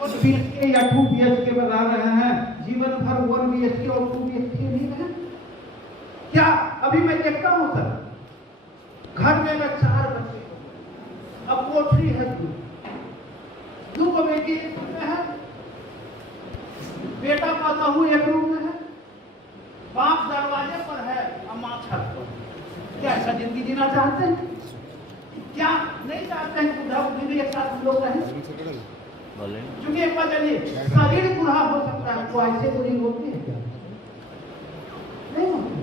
BHK या 2 BHK में रह रहे हैं, जीवन भर 1 BHK और 2 BHK नहीं रहे क्या? अभी मैं देखता हूँ सर, घर में 4 बच्चे, अब कोठरी है 2 को बेटी एक रूम में है, बेटा पाता हूँ एक रूम में है, बाप दरवाजे पर है और माँ छत पर। क्या ऐसा जिंदगी जीना चाहते हैं? क्या नहीं चाहते हैं? बुढ़ा बुढ़ी भी एक साथ हम लोग रहें? क्योंकि एक बात जानिए, शरीर बूढ़ा हो सकता है, तो ऐसे बुरी होती है क्या? नहीं होती।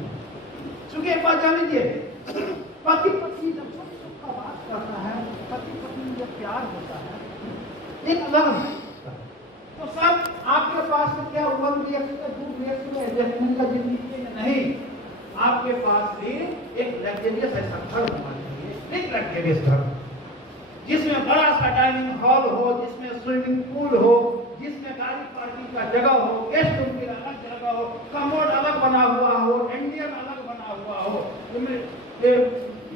क्योंकि एक बात जान लीजिए, पति पत्नी जब सुख का बात करता है, पति पत्नी में जब प्यार होता है, एक अलग है। तो सब आपके पास में क्या 1 BHK 2 BHK में एडजस्टमेंट का जिंदगी में नहीं, आपके पास भी एक लग्जरियस ऐसा घर होना चाहिए, एक लग्जरियस घर जिसमें बड़ा सा डाइनिंग हॉल हो, जिसमें स्विमिंग पूल हो, जिसमें गाड़ी पार्किंग का जगह हो, गेस्ट रूम की अलग जगह हो, कमोड अलग बना हुआ हो, इंडियन अलग बना हुआ हो,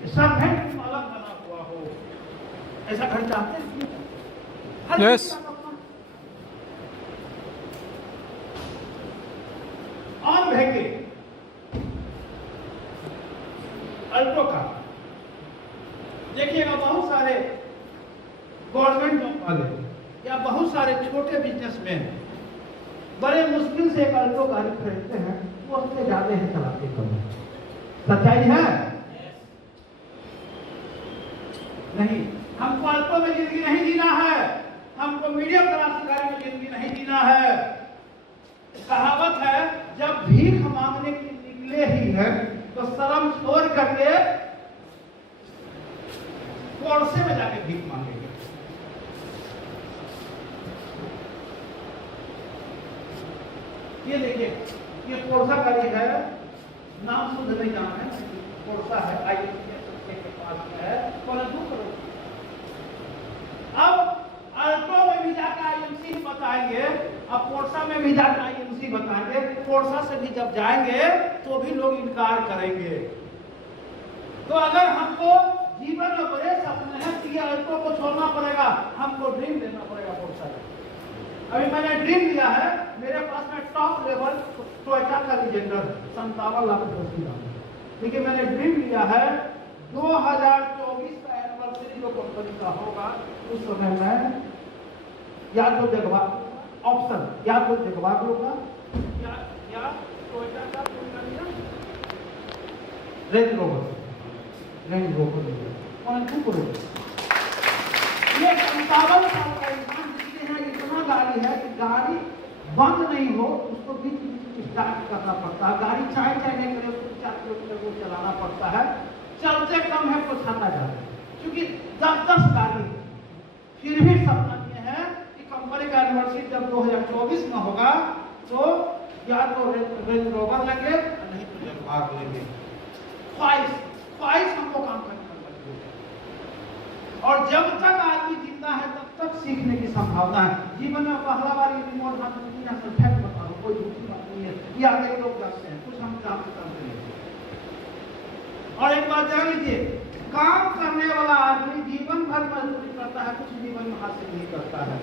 सर्वेंट रूम अलग बना हुआ हो। ऐसा घर चाहते हैं? यस। और भेगे अल्टो का देखिएगा, बहुत सारे गवर्नमेंट जॉब वाले या बहुत सारे छोटे बिजनेसमैन बड़े मुश्किल से एक अल्टो गाड़ी खरीदते हैं, वो उससे ज्यादा ही चलाते हैं। सच्चाई है? नहीं, हमको अल्टो में जिंदगी नहीं जीना है, हमको मीडियम क्लास की गाड़ी में जिंदगी नहीं जीना है। कहावत है, जब भीख मांगने के निकले ही है तो शर्म छोड़ करके पोर्शे में जाके भीख मांगेंगे। ये देखिए, ये पोर्शा गाड़ी है, नाम शुद्ध नहीं जाना है, पोर्शा है, IMC के पास है, 2 करोड़। अब अल्टो में भी जाकर IMC बताएंगे, अब पोर्शा में भी जाकर IMC बताएंगे, पोर्शा से भी जब जाएंगे तो भी लोग इनकार करेंगे। तो अगर हमको जीवन में बड़े सपने हैं, तो ये अल्टो को छोड़ना पड़ेगा, हमको ड्रीम लेना पड़ेगा पोर्शा का। अभी मैंने ड्रीम लिया है, मेरे पास में टॉप लेवल टोयोटा का लीजेंडर 57 लाख की दाम, लेकिन मैंने ड्रीम लिया है 2024 का एनिवर्सरी जो कंपनी का होगा, उस समय में या तो देखवा ऑप्शन, या तो देखवा लूंगा या टोयोटा का रेंज रोवर और 2 करोड़। ये 57 साल का इंसान जिसके यहाँ इतना गाड़ी है कि गाड़ी बंद नहीं हो, उसको बीच बीच स्टार्ट करना पड़ता है, गाड़ी चाहे नहीं करे उसको 4 किलोमीटर को चलाना पड़ता है, चलते कम है तो छाता जाता है, क्योंकि 10 गाड़ी। फिर भी सपना ये है कि कंपनी का एनिवर्सरी जब 2024 में होगा तो या तो रेंज रोवर लेंगे, नहीं तो जगुआर लेंगे। ख्वाहिश हमको काम करने का, और जब तक आदमी जिंदा है तब तक सीखने की संभावना है। जीवन में पहला बार ये रिमोट हाथ में फैक्ट बता रहा हूं, कोई दूसरी बात नहीं है, ये आगे लोग जानते हैं, कुछ हम जानते नहीं। और एक बात जान लीजिए, काम करने वाला आदमी जीवन भर मजदूरी करता है, कुछ जीवन में हासिल नहीं करता है।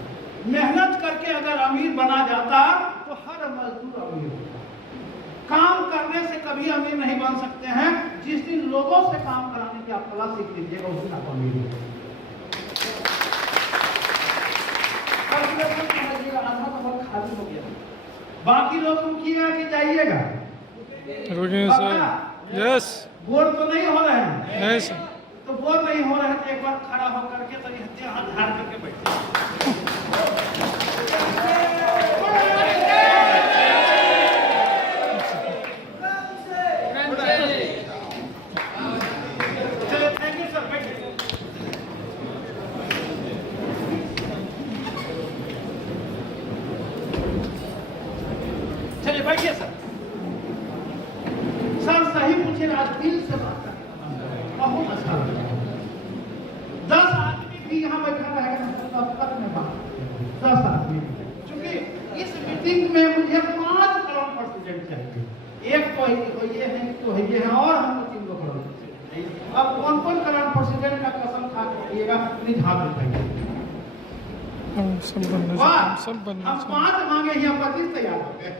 मेहनत करके अगर अमीर बना जाता तो हर मजदूर अमीर होता। काम करने से कभी अमीर नहीं बन सकते हैं, जिस दिन लोगों से काम कराने की आप कला सीख लीजिएगा, उस दिन आप अमीर होंगे। आधा तो बहुत खाली हो गया, बाकी लोग रुकिएगा कि जाइएगा? यस। बोर तो नहीं हो रहे हैं? यस। तो बोर नहीं हो रहे हैं तो एक बार खड़ा होकर के तो हाथ झाड़ करके बैठे। बैठिए सर। सर सही पूछे, आज दिल से बात करना बहुत अच्छा लगा। 10 आदमी भी यहाँ बैठा रहेगा तब तक में बात 10 आदमी, क्योंकि इस मीटिंग में मुझे 5 करोड़ प्रेसिडेंट चाहिए। एक तो ये है, तो ये है, और हम 3 करोड़ चाहिए। अब कौन कौन करोड़ प्रेसिडेंट का कसम खा के दिएगा, प्लीज हाथ उठाइए। हम सब बनना वाह, चाहिए, सब बनना हम चाहिए। 5 मांगे ही हम 25 तैयार हो गए।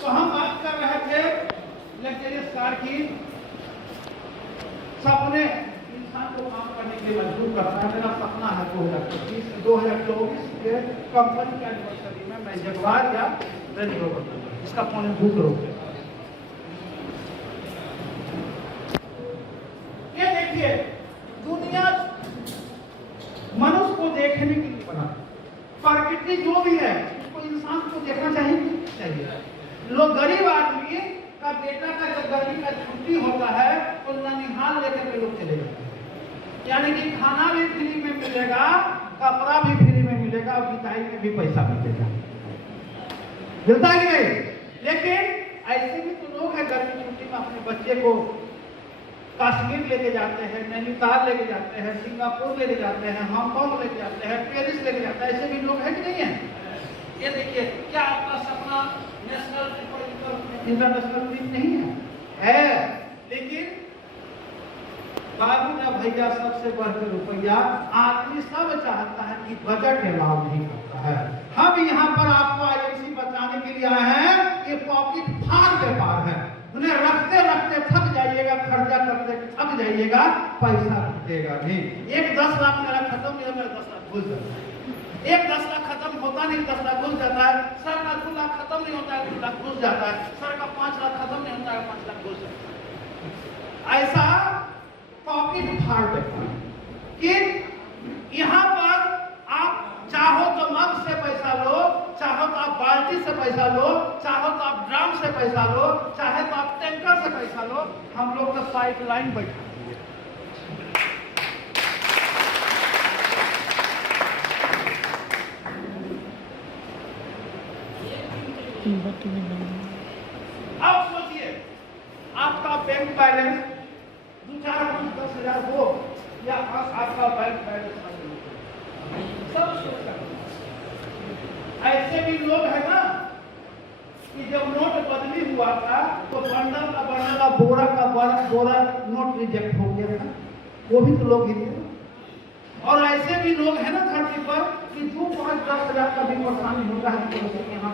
तो हम बात कर रहे थे लग्जरियस कार की। सपने इंसान को काम करने के लिए मजबूर करता है। मेरा सपना है 2024 के कंपनी के एनिवर्सरी में मैं जगवार या रेंज रोवर लूंगा। इसका फोन बुक करोगे। ये देखिए, दुनिया मनुष्य को देखने के लिए बना। प्रकृति जो भी है उसको इंसान को देखना चाहिए। लोग गरीब आदमी का बेटा का जब गर्मी का छुट्टी होता है तो ननिहाल लेकर के लोग चले जाते हैं। यानी कि खाना भी फ्री में मिलेगा, कपड़ा भी फ्री में मिलेगा और बिताई में भी पैसा मिलेगा। मिलता है कि नहीं? लेकिन ऐसे भी तो लोग हैं गर्मी छुट्टी में अपने बच्चे को कश्मीर लेके जाते हैं, नैनीताल लेके जाते हैं, सिंगापुर लेके जाते हैं, हांगकांग लेके जाते हैं, पेरिस लेके जाते हैं। ऐसे भी लोग हैं कि नहीं है? ये देखिए, क्या आपका सपना नेशनल इंटरनेशनल ट्रिप नहीं है? लेकिन बाबू ने भैया सबसे बढ़कर रुपया आदमी सब चाहता है कि बजट अलाउ नहीं करता है। हम यहाँ पर आपको आईएमसी बताने के लिए आए हैं। ये पॉकेट फाड़ व्यापार है। उन्हें रखते रखते थक जाइएगा, खर्चा करते थक जाइएगा, पैसा देगा नहीं। एक 10 लाख मेरा खत्म नहीं, मेरा 10 लाख घुस जाता है। एक 10 लाख खत्म होता नहीं, 10 लाख घुस जाता है। सर का 2 लाख खत्म नहीं होता है, 2 लाख घुस जाता है। सर का 5 लाख खत्म नहीं होता है, 5 लाख घुस जाता है। ऐसा पॉकेट फाड़ देता है कि यहाँ पर आप चाहो तो मग से पैसा लो, चाहो तो आप बाल्टी से पैसा लो, चाहो तो आप ड्रम से पैसा लो, चाहे तो आप टैंकर से पैसा लो। हम लोग तो पाइपलाइन बैठा दिए। अब सोचिए, आपका बैंक बैलेंस 2-4 5 10 हजार हो या आपका बैंक बैलेंस सब सोच कर। ऐसे भी लोग है ना कि जब नोट बदली हुआ था तो बंडल का बोरा का बोरा नोट रिजेक्ट हो गया था। वो भी तो लोग ही थे। और ऐसे भी लोग हैं ना धरती पर कि 2 5 10 हजार का भी परेशानी होता है। तो यहाँ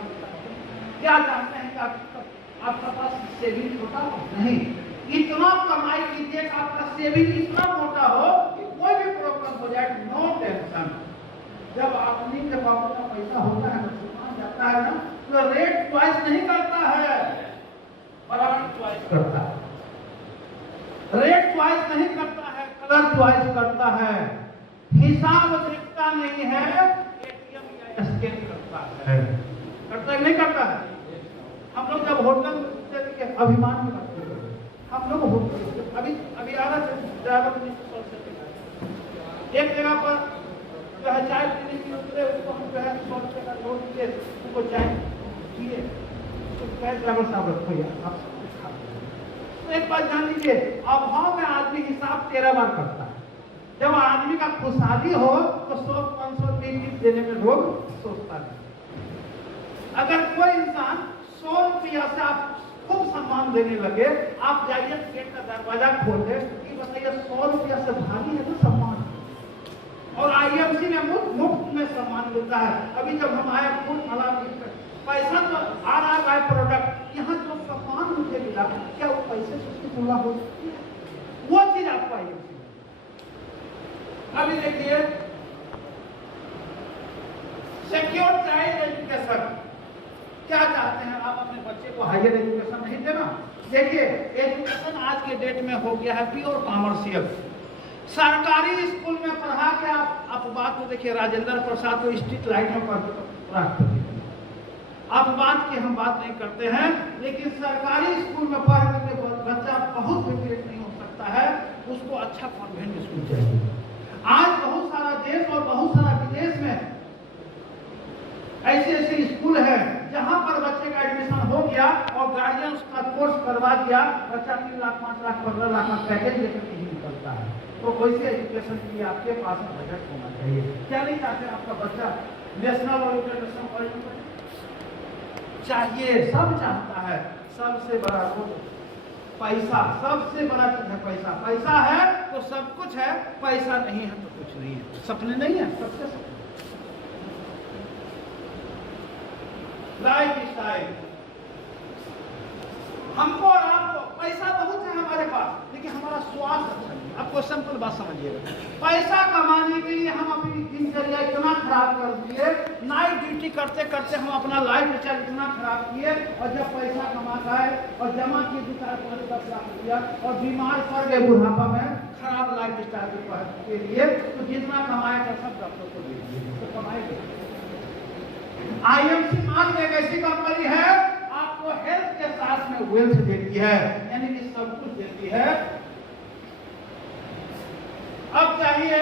क्या चाहते हैं कि आपका पास सेविंग होता नहीं। इतना कमाई कीजिए कि आपका सेविंग इतना मोटा हो कि कोई भी प्रॉब्लम हो जाए, नो टेंशन। जब आदमी के पास का पैसा होता है ना, जाता है ना, तो रेट चॉइस नहीं करता है, ब्रांड चॉइस करता है। रेट चॉइस नहीं करता है, कलर चॉइस करता है। हिसाब देखता नहीं है, एटीएम या स्कैन करता है। करता है नहीं करता है? हम लोग जब होटल के अभिमान में करते हैं, हम लोग होटल अभी आ रहा ड्राइवर एक जगह पर जो है चाय पीने के लिए उतरे, उसको हम जो है 100 रुपये का नोट दिए, उनको चाय पिए, तो कहे ड्राइवर साहब रखो यार आप सब कुछ खा। तो एक बात जान लीजिए, अभाव में आदमी हिसाब 13 बार करता है। जब आदमी का खुशहाली हो तो 100 500 टिप देने में लोग सोचता है। अगर कोई इंसान 100 रुपया से आप खूब सम्मान देने लगे, आप जाइए गेट का दरवाजा खोल दे, ये बताइए 100 रुपया से भारी है ना सम्मान। और आईएमसी में मुफ्त में सम्मान मिलता है। अभी जब हम आए फूल फला पैसा तो आ रहा है प्रोडक्ट, यहाँ जो सम्मान मुझे मिला क्या वो पैसे से उसकी तुलना हो सकती है? वो चीज आपको आईएमसी। अभी देखिए, सिक्योर चाइल्ड एजुकेशन क्या चाहते हैं आप? अपने बच्चे को हायर एजुकेशन नहीं देना। देखिए, एजुकेशन आज के डेट में हो गया है प्योर कॉमर्शियल। सरकारी स्कूल में पढ़ा के आप बात तो देखिए, राजेंद्र प्रसाद को स्ट्रीट लाइट में राष्ट्रपति। आप बात की हम बात नहीं करते हैं, लेकिन सरकारी स्कूल में पढ़ करके बच्चा बहुत विपरीत नहीं हो सकता है, उसको अच्छा कॉन्वेंट स्कूल चाहिए। आज बहुत सारा देश और बहुत सारा विदेश में ऐसे स्कूल है जहां पर बच्चे का एडमिशन हो गया और गार्जियन उसका कोर्स करवा दिया, बच्चा 3 लाख 5 लाख 15 लाख का पैकेज लेकर के ही निकलता है। तो वैसे एजुकेशन के लिए आपके पास बजट होना चाहिए। क्या नहीं चाहते आपका बच्चा नेशनल और इंटरनेशनल कॉलेज में चाहिए? सब चाहता है। सबसे बड़ा रोग पैसा सबसे बड़ा चीज है। पैसा, पैसा है तो सब कुछ है, पैसा नहीं है तो कुछ नहीं है। सपने नहीं है, सबसे सपने। लाइफ स्टाइल, हमको और आपको पैसा बहुत है हमारे पास, लेकिन हमारा स्वास्थ्य अच्छा नहीं है। आपको सिंपल बात समझिएगा, पैसा कमाने के लिए हम अपनी दिनचर्या इतना खराब कर दिए, नाइट ड्यूटी करते करते हम अपना लाइफ स्टाइल इतना खराब किए, और जब पैसा कमा गए और जमा किए 2-4-5-10 लाख रुपया और बीमार पड़ गए बुढ़ापा में खराब लाइफ स्टाइल के लिए, तो जितना कमाएगा सब डॉक्टर को दे दिए, तो कमाएगा। IMC मान एक ऐसी कंपनी है, आपको हेल्थ के साथ में वेल्थ देती है, यानी कि सब कुछ देती है। अब चाहिए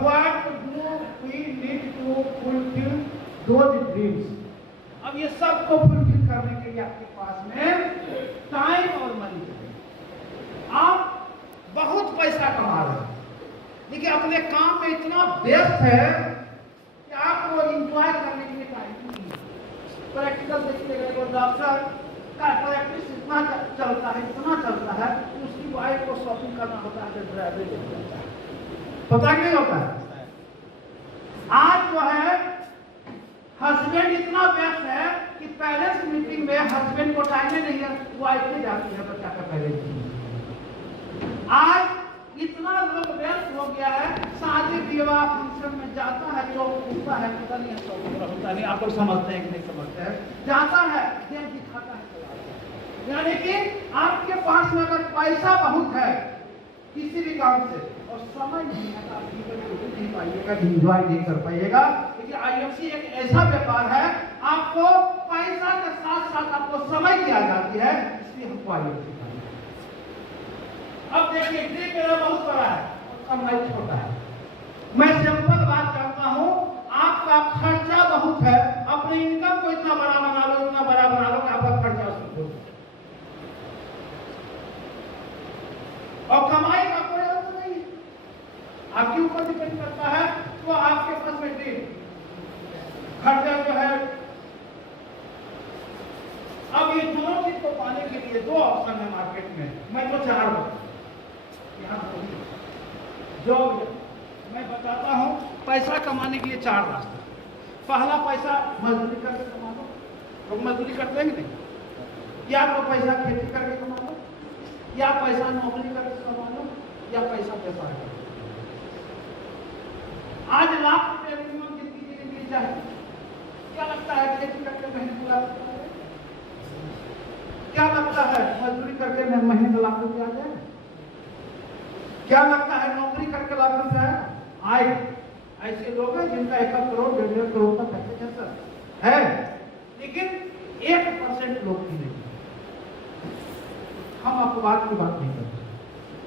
what do we need to fulfil those dreams. अब ये सब को फुलफिल करने के लिए आपके पास में टाइम और मनी चाहिए। आप बहुत पैसा कमा रहे हैं, लेकिन अपने काम में इतना व्यस्त है कि आपको एंजॉय करने के लिए टाइम नहीं है। प्रैक्टिकल देखिएगा, डॉक्टर का प्रैक्टिस इतना चलता है, इतना चलता है, उसकी वाइफ को शॉपिंग करना होता है, ड्राइवर होता है, पता नहीं होता है। आज जो है हस्बैंड इतना व्यस्त है कि पेरेंट्स मीटिंग में हस्बैंड को टाइम नहीं है, वाइफ ही जाती है बच्चा का पेरेंट्स। आज इतना लोग व्यस्त हो गया है, शादी विवाह फंक्शन में जाता है, जो पूछता है पता नहीं है, होता नहीं, आप लोग समझते हैं कि नहीं समझते हैं, जाता है देख दिखाता है। यानी कि आपके पास में अगर पैसा बहुत है किसी भी काम से और समय नहीं है तो आप जीवन को नहीं पाइएगा, एंजॉय नहीं कर पाइएगा। क्योंकि IMC एक ऐसा व्यापार है, आपको पैसा के साथ साथ आपको समय की आ जाती है, इसलिए हमको IMC। अब देखिए, ड्रीम मेरा बहुत बड़ा है और कमाई छोटा है। मैं सिंपल बात करता हूँ, आपका खर्चा बहुत है, अपने इनकम को इतना बड़ा बना लो, इतना बड़ा बना लो कि आपका खर्चा शुरू हो, और कमाई का कोई अर्थ नहीं है, आपके ऊपर डिपेंड करता है। तो आपके पास में ड्रीम खर्चा जो है, अब ये दोनों चीज को पाने के लिए दो ऑप्शन है मार्केट में, मैं तो 4 बताऊं जो मैं बताता हूं। पैसा कमाने के लिए 4 रास्ते। पहला, पैसा मजदूरी करके कमा लो, लोग मजदूरी करते हैं कि नहीं, या तो पैसा खेती करके कमा लो, या पैसा नौकरी करके कमा लो, या पैसा व्यापार करो। आज लाख रुपए मिनिमम जिंदगी के लिए चाहिए। क्या लगता है खेती करके महीने का लाख रुपया? क्या लगता है मजदूरी करके महीने का लाख रुपया आ जाए? क्या लगता है नौकरी करके लाख रुपया आए? ऐसे लोग हैं जिनका 1 करोड़ 1.5 करोड़ का पैकेज है, लेकिन 1% लोग भी नहीं। हम अपवाद की बात नहीं करते।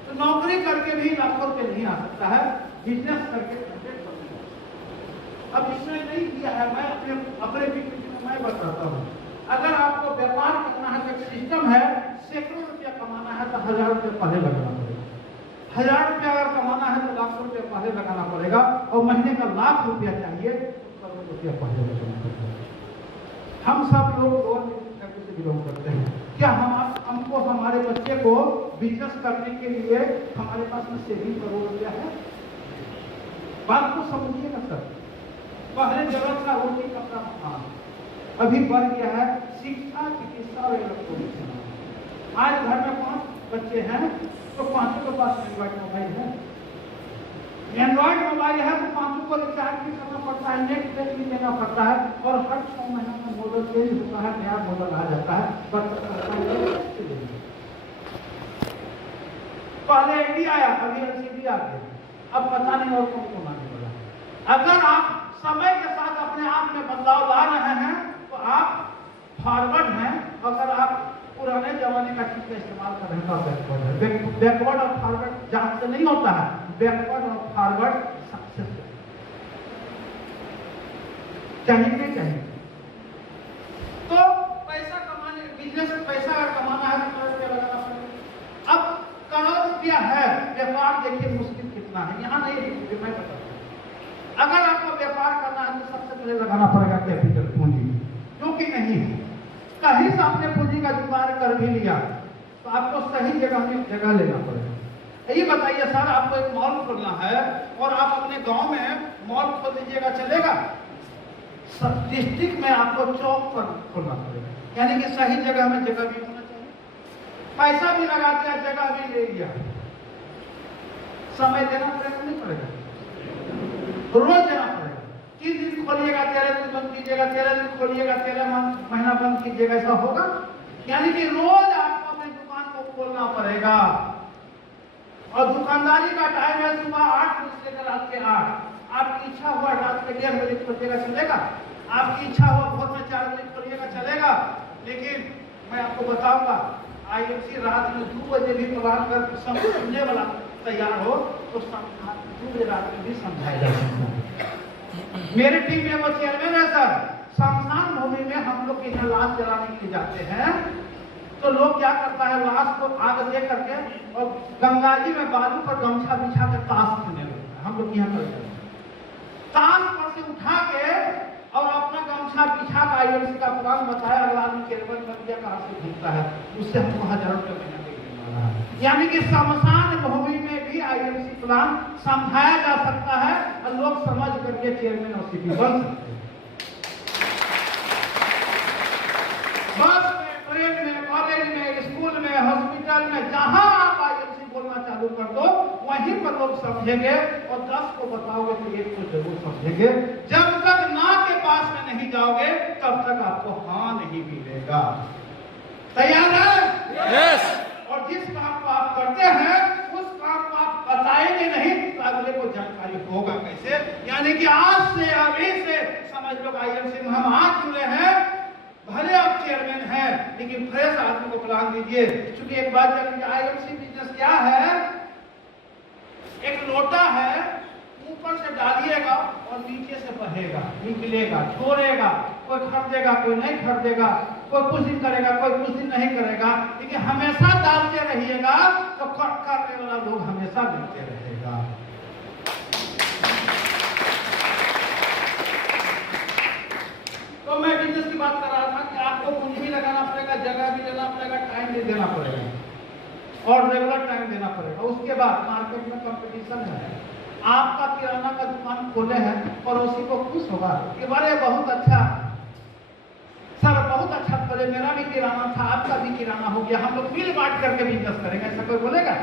तो नौकरी करके भी लाखों रुपये नहीं आ सकता है, बिजनेस करके। अब इसमें नहीं किया है, मैं अपने में मैं बताता हूँ। अगर आपको व्यापार करना है तो एक सिस्टम है, सैकड़ों रुपया कमाना है तो 1000 रुपये पहले लगाना पड़ेगा। 1000 रुपया अगर कमाना है तो लाख रुपया पहले लगाना पड़ेगा, और महीने का लाख रुपया चाहिए तो करोड़ रुपया पहले लगाना पड़ेगा। हम सब लोग गवर्नमेंट फैमिली से बिलोंग करते हैं। क्या हमको हमारे बच्चे को बिजनेस करने के लिए हमारे पास में सेविंग करोड़ रुपया है? बात को समझिएगा सर। पहले जरूरत था रोटी कपड़ा मकान, अभी बढ़ गया है शिक्षा, चिकित्सा और इलेक्ट्रॉनिक्स। आज घर में 5 बच्चे हैं तो 5 के पास एंड्रॉइड मोबाइल है। एंड्रॉइड मोबाइल है तो 5 को रिचार्ज भी करना पड़ता है, नेट पैक भी लेना पड़ता है, और हर 6 महीने में मॉडल चेंज होता है, नया मॉडल आ जाता है। पहले एडी आया, अभी LCD आ गया, अब पता नहीं और कौन आने वाला। अगर आप समय के साथ अपने आप में बदलाव ला रहे हैं तो आप फॉरवर्ड हैं। अगर आप पुराने जमाने का चीज का इस्तेमाल कर रहे हैं तो बैकवर्ड है। बैकवर्ड और फॉरवर्ड जहां से नहीं होता है, बैकवर्ड और फॉरवर्ड सक्सेस चाहिए नहीं चाहिए। तो पैसा कमाने, बिजनेस में पैसा अगर कमाना है तो करोड़ रुपया लगाना पड़ेगा। अब करोड़ रुपया है, व्यापार देखिए मुश्किल कितना है, यहाँ नहीं मैं बताता हूँ। अगर आपको व्यापार करना है तो सबसे पहले लगाना पड़ेगा कैपिटल, पूंजी, जो कि नहीं है। कहीं से आपने पूंजी का जुगाड़ कर भी लिया तो आपको सही जगह में जगह लेना पड़ेगा। ये बताइए सर, आपको एक मॉल खोलना है और आप अपने गांव में मॉल खोल दीजिएगा, चलेगा? डिस्ट्रिक्ट में आपको चौक पर खोलना पड़ेगा, यानी कि सही जगह में जगह भी होना चाहिए। पैसा भी लगा दिया, जगह भी ले लिया, समय देना पड़ेगा नहीं पड़ेगा? रोज देना पड़ेगा। 3 दिन खोलिएगा, 13 दिन बंद कीजिएगा, 13 दिन खोलिएगा, 13 महीना बंद कीजिएगा, ऐसा होगा? यानी कि रोज आपको अपनी दुकान को खोलना पड़ेगा। और दुकानदारी का टाइम है सुबह 8 बजे से लेकर रात के 8। आपकी इच्छा हुआ रात के 1:30 बजे खोलिएगा, चलेगा? आपकी इच्छा हुआ भोर में 4 बजे खोलिएगा, चलेगा? लेकिन मैं आपको बताऊंगा, IMC रात में 2 बजे भी प्रवाह कर समझने वाला तैयार हो तो 2 बजे रात में भी समझाया जा सकता है। मेरी टीम में वो चेयरमैन है सर। शमशान भूमि में हम लोग के यहाँ लाश जलाने के लिए जाते हैं, तो लोग क्या करता है, लाश को आग दे करके और गंगा जी में बालू पर गमछा बिछा के ताश खेलने लगता है। हम लोग यहाँ करते हैं, ताश पर से उठा के और अपना गमछा बिछा का IMC का प्लान बताया, अगला आदमी चेयरमैन बन गया, कहाँ से घूमता है, उससे हमको हजारों रुपये महीना देना रहा है। यानी कि शमशान भूमि में भी IMC प्लान समझाया जा सकता है और लोग समझ करके चेयरमैन और CP बन सकते हैं। बस में, ट्रेन में, कॉलेज में, स्कूल में, हॉस्पिटल में, जहां आप IMC बोलना चालू कर दो, वहीं पर लोग समझेंगे और 10 को बताओगे तो 1 को जरूर समझेंगे। जब तक ना के पास में नहीं जाओगे तब तक आपको हाँ नहीं मिलेगा। तैयार है? यस। और जिस काम को आप करते हैं उस काम को आप बताएंगे नहीं तो अगले को जानकारी होगा कैसे? यानी कि आज से, अभी से समझ लो IMC में हम आज जुड़े हैं, भले आप चेयरमैन हैं लेकिन फ्रेश आदमी को प्लान दीजिए। क्योंकि एक बात जानिए, IMC बिजनेस क्या है? एक लोटा है, ऊपर से डालिएगा और नीचे से बहेगा, निकलेगा, छोड़ेगा, कोई खरीदेगा, कोई नहीं खरीदेगा, कोई कुछ दिन करेगा, कोई कुछ दिन नहीं करेगा, लेकिन हमेशा डालते रहिएगा तो करने वाला लोग हमेशा मिलते रहेगा। तो मैं बिजनेस की बात कर रहा था कि आपको पूंजी भी लगाना पड़ेगा, जगह भी लेना पड़ेगा, टाइम भी देना पड़ेगा और रेगुलर टाइम देना पड़ेगा। उसके बाद मार्केट में कंपटीशन है। आपका किराना का दुकान खोले हैं, पड़ोसी को खुश होगा कि बड़े बहुत अच्छा सर, बहुत अच्छा खोले, मेरा भी किराना था, आपका भी किराना हो गया, हम लोग मिल बांट करके बिजनेस करेंगे, ऐसा कोई बोलेगा?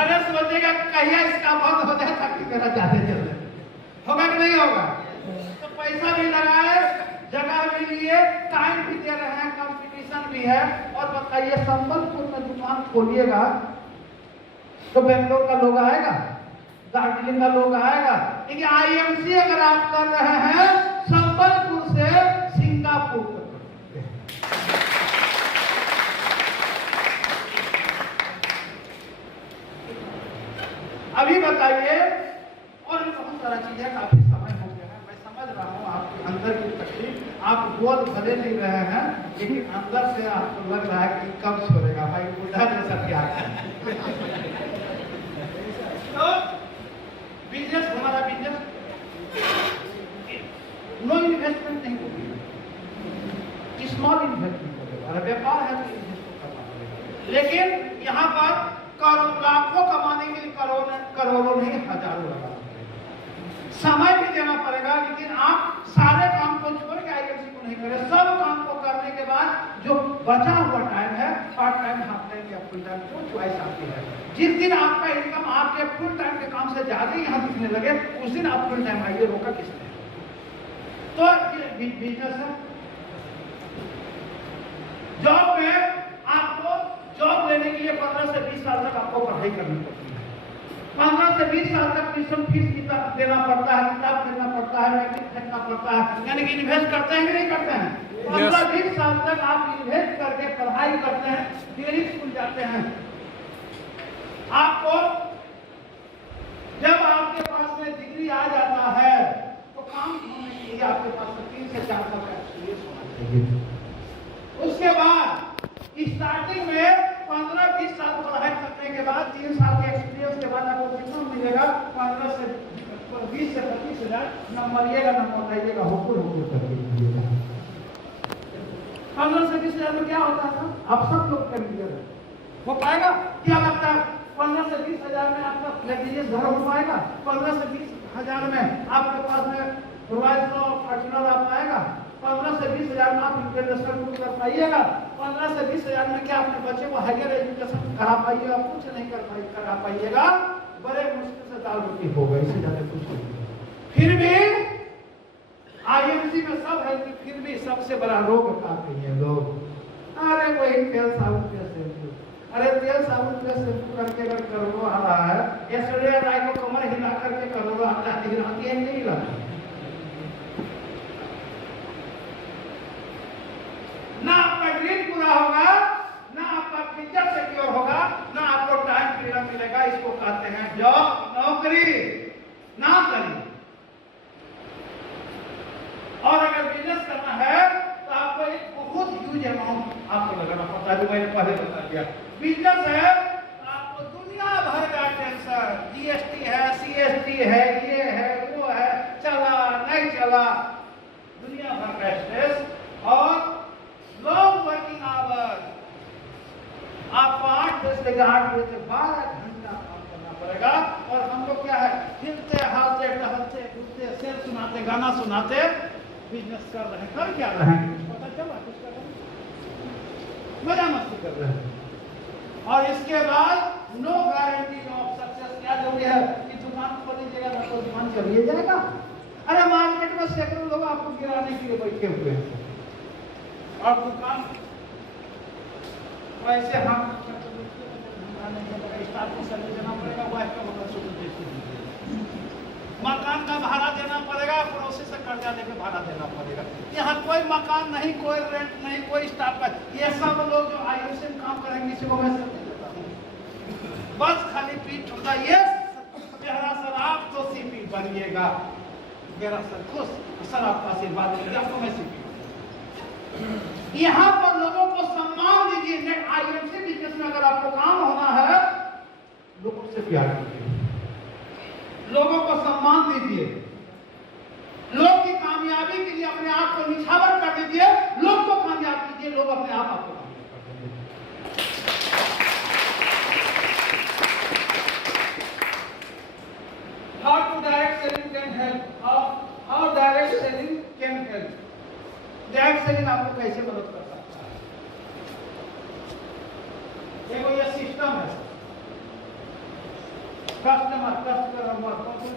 अरे सोचेगा कहिया इसका बंद हो जाए ताकि मेरा ज्यादा चले, होगा कि नहीं होगा? तो पैसा भी लगाए, जगह भी लिए, टाइम भी दे रहे हैं, कंपटीशन भी है। और बताइए, संबलपुर में दुकान खोलिएगा तो बेंगलोर का लोग आएगा, दार्जिलिंग का लोग आएगा, लेकिन IMC अगर आप कर रहे हैं संबलपुर से सिंगापुर तक। अभी बताइए, और भी बहुत सारा चीज है, काफी समय हो गया है, मैं समझ रहा हूँ आपके अंदर की तकलीफ, आप बोल भले नहीं रहे हैं लेकिन अंदर से आपको लग रहा है कि कब छोड़ेगा भाई, बुढ़ा जैसा क्या है। तो बिजनेस, हमारा बिजनेस नो इन्वेस्टमेंट नहीं होगी, स्मॉल इन्वेस्टमेंट होगा, व्यापार है तो इन्वेस्ट करना पड़ेगा। लेकिन यहाँ पर लाखों कमाने के लिए करोड़ों नहीं, हजारों लगाना पड़ेगा, समय भी देना पड़ेगा। लेकिन आप सारे काम को छोड़ के IMC को नहीं करें, सब काम को करने के बाद जो बचा हुआ टाइम है, पार्ट टाइम, हाफ टाइम या फुल टाइम, जो चॉइस आपकी है। जिस दिन आपका इनकम आपके फुल टाइम के काम से ज्यादा यहाँ दिखने लगे, उस दिन आप फुल टाइम आइए, रोका किसने? तो ये बिजनेस है। जॉब में आपको जॉब लेने के लिए 15 से 20 साल तक आपको पढ़ाई करनी पड़ती है। 15 से 20 साल तक ट्यूशन फीस देना पड़ता है, किताब खरीदना पड़ता है, मैट्रिक खरीदना पड़ता है, यानी कि इन्वेस्ट करते हैं कि नहीं करते हैं? 15-20 साल तक आप इन्वेस्ट करके पढ़ाई करते हैं, डेली स्कूल जाते हैं। आपको जब आपके पास में डिग्री आ जाता है तो काम होने के लिए आपके पास 3 से 4 साल का एक्सपीरियंस होना चाहिए। उसके बाद स्टार्टिंग में 15-20 साल पढ़ाई करने के बाद 3 साल के एक्सपीरियंस के बाद आपको कितना मिलेगा? 15 से 20 से 25 हजार। न मरिएगा न मरिएगा, हुकुर करके मिलेगा। 15 से 20 हजार में क्या होता था? आप सब लोग कैंडिडेट हैं, हो पाएगा? क्या लगता है 15 से 20 हजार में आपका लग्जरियस घर हो पाएगा? 15 से 20 हजार में आपके पास में रॉयल्स फॉर्च्यूनर आ पाएगा? 15 से 20 हजार में आप इंटरनेशनल टूर कर पाइएगा? 15 से 20 हजार में क्या अपने बच्चे को हायर एजुकेशन करा पाइएगा? कुछ नहीं करा पाइएगा। बड़े मुश्किल से दाल रोटी होगा, इससे ज्यादा कुछ नहीं। फिर भी आईएमसी में सब है, फिर भी सबसे बड़ा रोग कहते हैं लोग, अरे वही तेल साबुन पे शैम्पू, अरे तेल साबुन पे शैम्पू करके अगर करोड़ों आ रहा है, ऐश्वर्या राय को कमर हिला करके करोड़ों आता है, लेकिन आती है नहीं हिला। ना आपका ड्रीम पूरा होगा, ना आपका फ्यूचर सिक्योर होगा, ना आपको टाइम फ्रीडम मिलेगा। इसको कहते हैं जॉब, नौकरी ना करिए। और अगर बिजनेस करना है तो आपको एक बहुत ह्यूज अमाउंट आपको लगाना पड़ता है, जो मैंने पहले बता दिया। बिजनेस है तो आपको दुनिया भर का टेंशन, जीएसटी है, सीएसटी है, ये है, वो है, चला नहीं चला, दुनिया भर का स्ट्रेस और लॉन्ग वर्किंग आवर्स। आपको 8 बजे से 8 बजे से 12 घंटा काम करना पड़ेगा। और हम लोग क्या है, हिलते हालते टहलते घूमते शेर सुनाते गाना सुनाते बिजनेस कर रहे हैं। कर क्या रहे हैं कुछ पता चला? कुछ कर रहे हैं, मजा मस्ती कर रहे हैं। और इसके बाद नो गारंटी ऑफ सक्सेस। क्या जरूरी है कि दुकान खोल लीजिएगा ना तो दुकान चलिए जाएगा? अरे मार्केट में सैकड़ों लोग आपको गिराने के लिए बैठे हुए हैं और दुकान पैसे हम स्टाफ को सैलरी देना पड़ेगा, वाइफ का मकान का भाड़ा देना पड़ेगा, पड़ोसी से कर्जा लेके भाड़ा देना पड़ेगा। यहाँ कोई मकान नहीं, कोई रेंट नहीं, कोई स्टाफ का। ये सब लोग जो आईएमसी में काम करेंगे इसी को मैं सर देता हूँ, बस खाली पीठ ठुका। ये मेरा सर आप तो सीपी बनिएगा, मेरा सर खुश, सर आपका आशीर्वाद दीजिए, आपको मैं सीपी। यहाँ पर लोगों को सम्मान दीजिए। आईएमसी बिजनेस में अगर आपको काम होना है, लोगों से प्यार कीजिए, लोगों को सम्मान दीजिए, लोग की कामयाबी के लिए अपने आप को निछावर कर दीजिए, लोग को कामयाब कीजिए, लोग अपने आप आपको कामयाब कर देंगे। How to direct selling can help? How direct selling can help? Direct selling आपको कैसे मदद कर सकता है? देखो ये सिस्टम है, कस्टमर कौन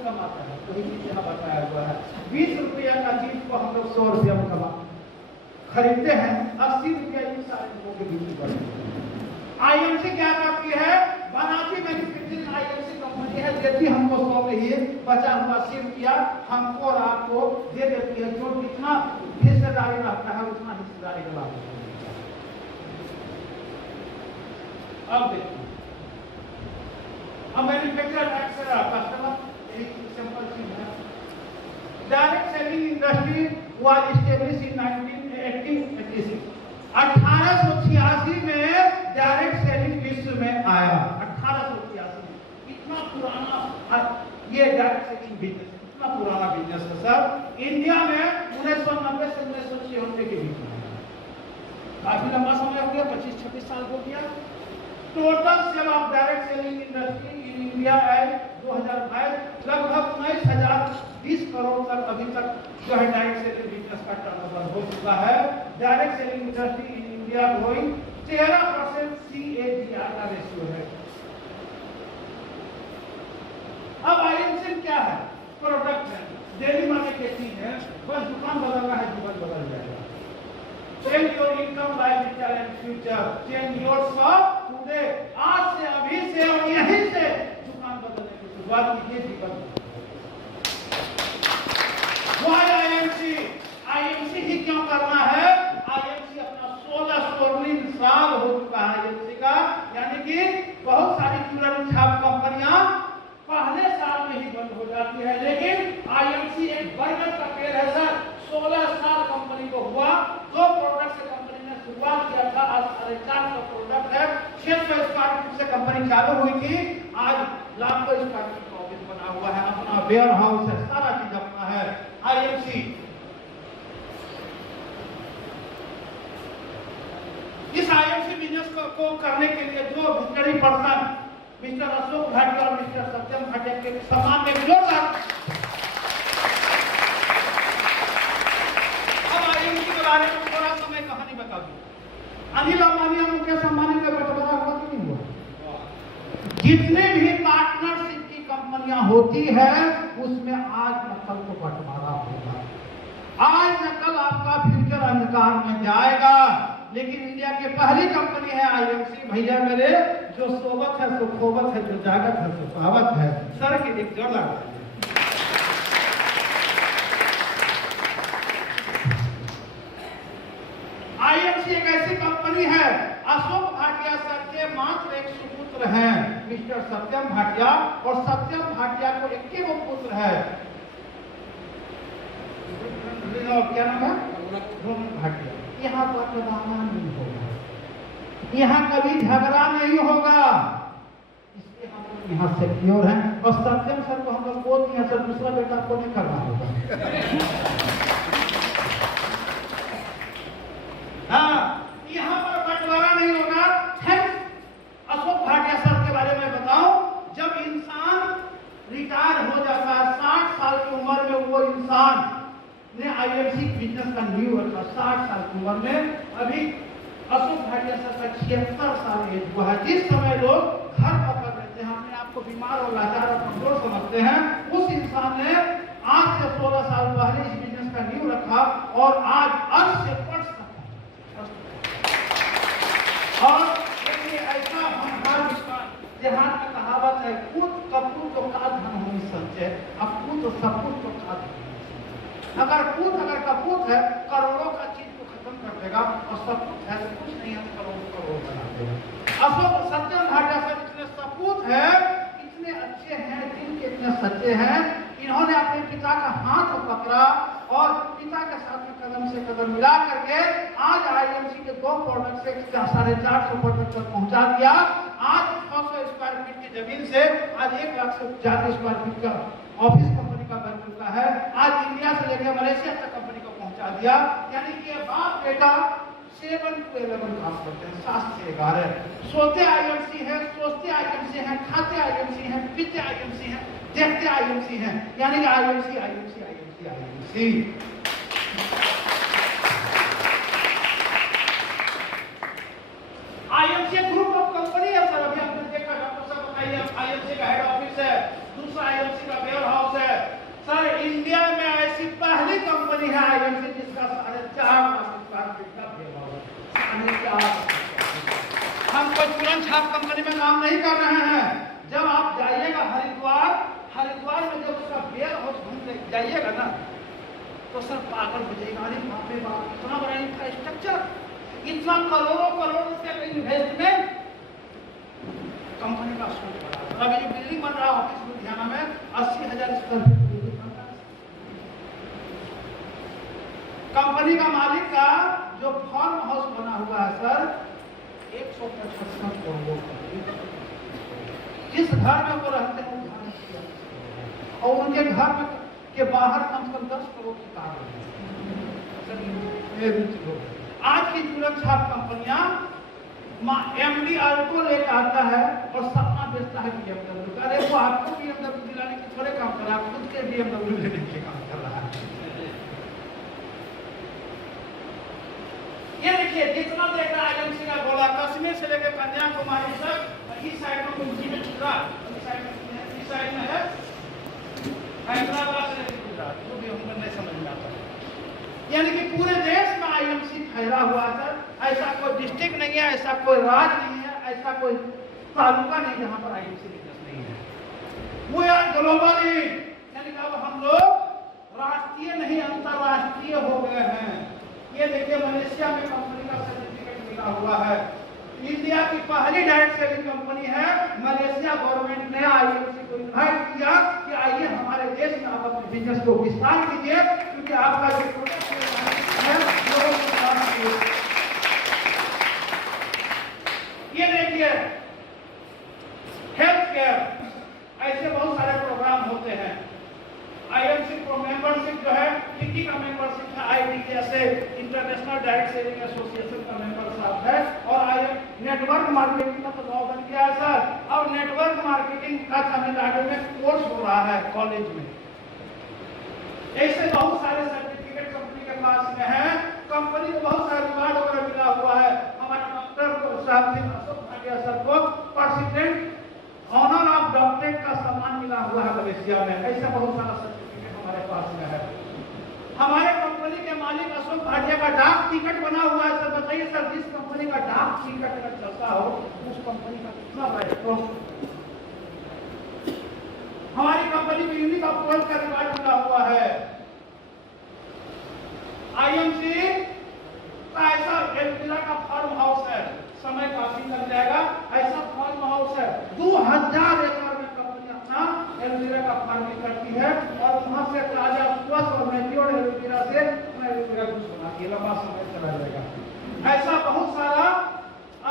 कमाता है, वही चीज यहाँ बताया हुआ है। 20 रुपया का चीज को हम लोग 100 रुपया में खरीदते हैं, 80 रुपया इन सारे लोगों के बीच में। आईएमसी क्या करती है? बनाती मैन्युफैक्चरिंग आईएमसी कंपनी है, देती हमको 100 में ही, बचा हुआ 80 रुपया हमको और आपको दे देती है। जो जितना हिस्सेदारी रहता है उतना हिस्सेदारी का लाभ। अब देखिए, अब मैन्युफैक्चरर डायरेक्ट सेलर कस्टमर, एक सिंपल चीज है। Direct selling industry was established in 1886। 1886 में डायरेक्ट सेलिंग विश्व में आया। 1886 में इतना पुराना ये डायरेक्ट सेलिंग बिजनेस, इतना पुराना बिजनेस है सर। इंडिया में 1990 से 1996 के बीच में, काफी लंबा समय हो गया, 25-26 साल हो गया। Total sale of direct selling industry in India at 2022 लगभग 19,020 करोड़ तक अभी तक जो है डायरेक्ट सेलिंग बिजनेस का टर्नओवर हो चुका है। Direct selling industry in India growing 13% CAGR का रेशियो है। अब आईएमसी क्या है? प्रोडक्ट है, डेली मार्केट की चीज है, बस दुकान बदलना है, जीवन बदल जाएगा। Change your income, lifestyle and future. Change your shop today. आज से, अभी से और यहीं से दुकान बदलने की शुरुआत कीजिए, जीवन। Why IMC? IMC ही क्यों करना है? IMC अपना 16 स्वर्णिम साल हो चुका है IMC का, यानी कि बहुत सारी चूरन छाप कंपनियां पहले साल में ही बंद हो जाती है, लेकिन आईएमसी एक बरगद का पेड़ है सर। 16 साल कंपनी को हुआ, 2 प्रोडक्ट से कंपनी ने शुरुआत किया था, आज 450 प्रोडक्ट है। 600 स्क्वायर फीट से कंपनी चालू हुई थी, आज लाखों स्क्वायर फीट का ऑफिस बना हुआ है, अपना वेयर हाउस है, सारा चीज अपना है। आईएमसी इस आईएमसी बिजनेस को करने के लिए जो visionary person mister Ashok Bhatia और मिस्टर सत्यम भाटिया के सम्मान में जोरदार। अब आईएमसी के बारे में थोड़ा सा मैं कहानी बता दूं। अनिल अंबानी और मुकेश अंबानी का बंटवारा हुआ कि नहीं हुआ? जितने भी पार्टनरशिप की कंपनियां होती है उसमें आज नकल को बंटवारा होगा। आज नकल आपका फ्यूचर अंधकार में जाएगा। लेकिन इंडिया की पहली कंपनी है आईएमसी। भैया मेरे, जो सोबत है सो खोबत है, जो जागत है सो पावत है। सर के एक जोड़ लगा। आईएमसी एक ऐसी कंपनी है, अशोक भाटिया सर के मात्र एक सुपुत्र हैं, मिस्टर सत्यम भाटिया, और सत्यम भाटिया को एक ही वो पुत्र है, क्या नाम है, रोमन भाटिया। यहाँ पर बदनामा नहीं होगा, यहाँ कभी झगड़ा नहीं होगा, इसलिए हम लोग यहाँ सिक्योर हैं। और सत्यम सर को हम लोग बोल दिया, सर दूसरा बेटा आपको नहीं करना होगा। हाँ, यहाँ पर बंटवारा नहीं होगा। अशोक भाटिया सर के बारे में बताऊं, जब इंसान रिटायर हो जाता है 60 साल की उम्र में, वो इंसान ने आईएमसी बिजनेस का न्यू रखा 60 साल की उम्र में। अभी अशोक भाटिया सर का 76 साल एज हुआ है। जिस समय लोग घर पकड़ लेते हैं, अपने आप को बीमार और लाचार और कमजोर समझते हैं, उस इंसान ने आज से 16 साल पहले इस बिजनेस का न्यू रखा और आज अर्श से पढ़ सकता। और देखिए, ऐसा हमारा विश्वास, देहात में कहावत है, कूद कपूत तो का धन होनी संचय, अब कूद तो सब कुछ तो का धन। अगर कपूत है, करोड़ों का चीज को खत्म कर देगा, और सब कुछ है तो कुछ नहीं है तो करोड़ बना देगा। अशोक सत्यम भाटिया सर इतने सपूत है, इतने अच्छे हैं, दिल के इतने सच्चे हैं, इन्होंने अपने पिता का हाथ पकड़ा और पिता के साथ में कदम से कदम मिला करके आज आईएमसी के 2 प्रोडक्ट से 450 प्रोडक्ट तक पहुंचा दिया। आज 600 स्क्वायर फीट की जमीन से आज 1 लाख से ज्यादा स्क्वायर फीट का ऑफिस कंपनी का बन चुका है। आज इंडिया से लेकर मलेशिया तक कंपनी को पहुंचा दिया। यानी कि बाप बेटा 7 to 11 काम करते हैं, 7 से 11। सोते आईएमसी है, सोचते आईएमसी है, खाते आईएमसी है, पीते आईएमसी है, देखते आईएमसी है। यानी कि IMC IMC IMC IMC. IMC group of company है सर। अभी आपने देखा, डॉक्टर साहब बताइए, आईएमसी का हेड ऑफिस है, दूसरा आईएमसी का वेयर हाउस है। सर, इंडिया में ऐसी पहली कंपनी है आईएमसी जिसका 4.5 लाख स्क्वायर फीट का वेयर हाउस है। हम कोई तुरंत छाप कंपनी में काम नहीं कर रहे हैं। जब आप जाइएगा हरिद्वार में जब उसका वेयर हाउस घूमने जाइएगा ना, तो सर पागल हो जाएगा। अरे बाप रे बाप, इतना बड़ा इंफ्रास्ट्रक्चर, इतना करोड़ों रुपए का इन्वेस्टमेंट, कंपनी का सोच बड़ा। अभी जो बिल्डिंग बन रहा है ऑफिस लुधियाना में, 80,000 स्क्वायर फीट बिल्डिंग बन रहा है। कंपनी का मालिक का जो फार्म हाउस बना हुआ है सर, 155 करोड़ का। जिस घर में वो रहते हैं, और उनके घर में के बाहर कम से कम 10 करोड़ की कार है। आज की तुरंत छाप कंपनियां एमडी अल्टो लेकर आता है और सपना बेचता है बीएमडब्ल्यू का। अरे वो आपको बीएमडब्ल्यू दिलाने की थोड़े काम कर रहा है, खुद के बीएमडब्ल्यू लेने के काम कर रहा है। ये देखिए, जितना देखा आईएमसी का बोला, कश्मीर से लेकर कन्याकुमारी तक, इस साइड में कुछ में गुजरात, इस साइड में है हैदराबाद से लेकर गुजरात, जो भी हमको नहीं समझ में आता। यानी कि पूरे देश में आईएमसी फैला हुआ है। ऐसा कोई डिस्ट्रिक्ट नहीं है, ऐसा कोई राज्य नहीं है, ऐसा कोई तालुका नहीं जहां पर आईएमसी बिजनेस नहीं है। वो यार ग्लोबली, यानी कि अब हम लोग राष्ट्रीय नहीं अंतरराष्ट्रीय हो गए हैं। ये देखिए, मलेशिया में कंपनी का सर्टिफिकेट मिला हुआ है। इंडिया की पहली डायरेक्ट सेलिंग कंपनी है। मलेशिया गवर्नमेंट ने आईएमसी को इन्वाइट किया कि आइए हमारे देश में आप अपने बिजनेस को विस्तार कीजिए, क्योंकि आपका जो प्रोडक्ट है लोगों को विस्तार कीजिए। ये देखिए, हेल्थ केयर, ऐसे बहुत सारे प्रोग्राम होते हैं। आईएमसी को मेंबरशिप जो है, किसी का मेंबरशिप है, आईडी जैसे इंटरनेशनल डायरेक्ट सेलिंग एसोसिएशन का मेंबरशिप है, और आई नेटवर्क मार्केटिंग का तो लॉ बन गया है सर। अब नेटवर्क मार्केटिंग का तमिलनाडु में कोर्स हो रहा है कॉलेज में। ऐसे बहुत सारे सर्टिफिकेट कंपनी के पास में है, कंपनी को बहुत सारा रिवार्ड वगैरह मिला हुआ है। हमारे डॉक्टर साहब थे अशोक भाटिया सर को प्रेसिडेंट ऑनर ऑफ डॉक्टरेट का सम्मान मिला हुआ है मलेशिया में। ऐसा बहुत सारा सर्टिफिकेट हमारे पास में है। हमारे कंपनी के मालिक अशोक भाटिया का डाक टिकट बना हुआ है। सर बताइए सर, जिस कंपनी का डाक टिकट अगर चलता हो उस कंपनी का कितना वैल्यू? हमारी कंपनी को यूनिक ऑफ वर्ल्ड का रिवार्ड मिला हुआ है। आईएमसी का ऐसा एलपीला का फार्म हाउस है, समय काफी लग जाएगा, ऐसा फार्म हाउस है 2000 एकड़ में कंपनी अपना एलपीला का फार्मिंग करती है, और वहां से ताजा स्वस्थ और मैच्योर एलपीला से एलपीला जूस बनाती है, लंबा समय चला जाएगा। ऐसा बहुत सारा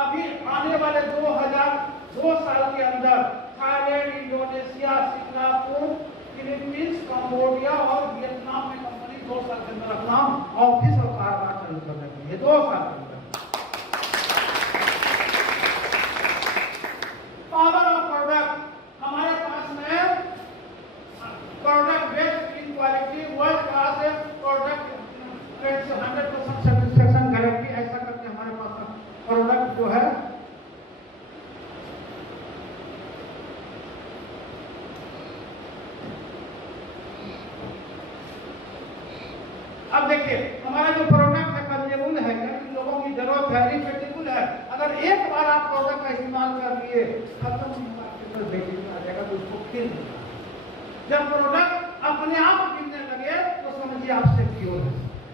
अभी आने वाले 2002 साल के अंदर Thailand, Indonesia, Singapore, Philippines, Cambodia और वियतनाम में कंपनी 2 साल के अंदर अपना ऑफिस और कारोबार चालू कर रही है। 2 साल के अंदर। पावर ऑफ प्रोडक्ट हमारे पास में product based in quality world class product 100% satisfaction guarantee, ऐसा करके हमारे पास प्रोडक्ट जो है अब देखिए हमारा जो प्रोडक्ट है कंज्यूमेबल है, यानी लोगों की जरूरत है, रिपीटेबल है। अगर एक बार आप प्रोडक्ट का इस्तेमाल कर लिए, खत्म बेचने आ जाएगा तो उसको फिर जब प्रोडक्ट अपने आप गिरने लगे तो समझिए आप सिक्योर है।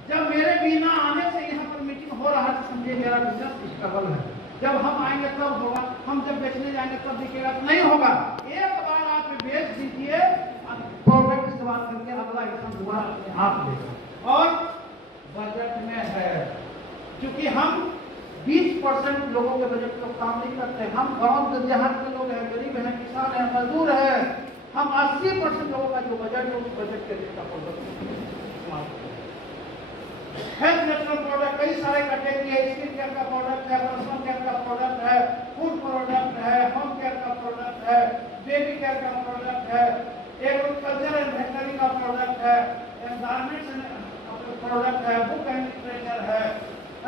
जब मेरे बिना आने से यहाँ पर मीटिंग हो रहा है तो समझिए मेरा बिजनेस स्टेबल है। जब हम आएंगे तब होगा, हम जब बेचने जाएंगे तब बिकेगा, नहीं होगा। एक बार आप बेच दीजिए, प्रोडक्ट इस्तेमाल करके अगला एकदम दोबारा अपने आप लेगा। और बजट में है, क्योंकि हम 20% लोगों के बजट को काम नहीं करते। हम गांव देहात के लोग हैं, गरीब हैं, किसान हैं, मजदूर हैं। हम 80% लोगों का जो बजट है उस बजट के लिए प्रोडक्ट हेल्थ नेचुरल प्रोडक्ट कई सारे कैटेगरी है। स्किन केयर का प्रोडक्ट है, पर्सनल केयर का प्रोडक्ट है, फूड प्रोडक्ट है, होम केयर का प्रोडक्ट है, बेबी केयर का प्रोडक्ट है, एग्रीकल्चर एंड वेटनरी का प्रोडक्ट है, एनवायरमेंट प्रोडक्ट है, बुक एंड लिटरेचर है,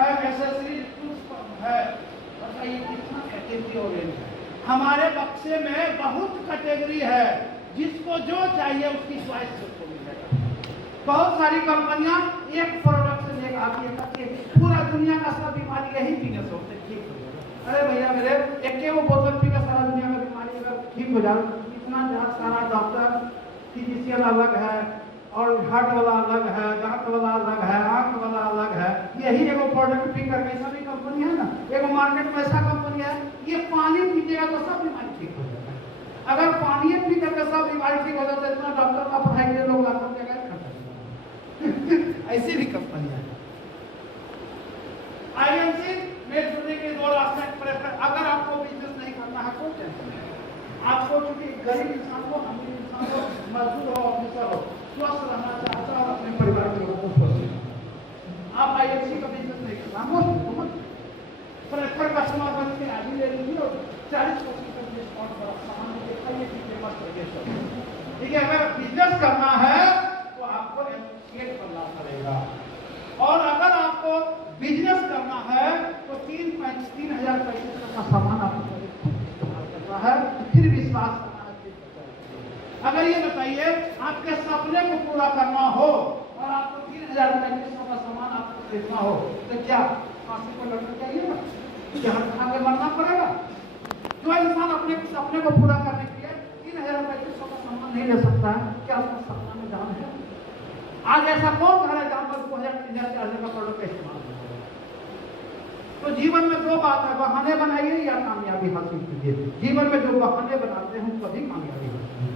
एसेसरीज टूल्स है। बताइए कितना कैटेगरी ओरिएंटेड है। हमारे बक्से में बहुत कैटेगरी है, जिसको जो चाहिए उसकी च्वाइस सबको मिलेगा। बहुत सारी कंपनियां एक प्रोडक्ट से लेकर आती है, पूरा दुनिया का सब बीमारी यही पीने से होते ठीक हो जाएगा। अरे भैया मेरे एक वो बोतल पी के सारा दुनिया का बीमारी अगर ठीक हो जाए, इतना सारा डॉक्टर फिजिशियन अलग है, और हार्ट वाला अलग है, दांत वाला अलग है, आंख वाला अलग है। यही एगो प्रोडक्ट पी करके सभी कंपनी है ना, एगो मार्केट में ऐसा कंपनी है, ये पानी पीजिएगा तो सब बीमारी ठीक हो जाता है। अगर पानी पी करके सब बीमारी ठीक हो जाता है, इतना डॉक्टर का पढ़ाई के लोग लाखों के ऐसी भी कंपनी है। आईएमसी में जुड़ने के 2 रास्ते प्रेफर। अगर आपको बिजनेस नहीं करना है कोई टेंशन नहीं। आपको चूंकि गरीब इंसान हो, अमीर इंसान हो, मजदूर हो, ऑफिसर हो, स्वस्थ रहना चाहता है और अपने परिवार के लोगों को स्वस्थ, आप आईएमसी का बिजनेस नहीं करना प्रेफर कस्टमर बन के आगे ले लीजिए और 40% डिस्काउंट पर सामान दिखाइए कि फेमस रजिस्टर। ठीक है, अगर बिजनेस करना है तो आपको एसोसिएट बनना पड़ेगा, और अगर आपको बिजनेस करना है तो 3,000 पैसे का सामान आपको इस्तेमाल करना है, फिर विश्वास करना है। अगर ये बताइए आपके सपने को पूरा करना हो और आपको 3,000 रुपए का सामान आपको खरीदना हो तो क्या फांसी को लड़ना चाहिए ना, जहाँ खा के मरना पड़ेगा। जो इंसान अपने सपने को पूरा करने के लिए 3,000 रुपए का सामान नहीं ले सकता है, क्या उसका सपना में जान है? आज ऐसा कौन घर है जहां पर 2,000-3,000 का प्रोडक्ट का इस्तेमाल होगा? तो जीवन में 2 बात है, बहाने बनाइए या कामयाबी हासिल कीजिए। जीवन में जो बहाने बनाते हैं कभी कामयाबी हासिल।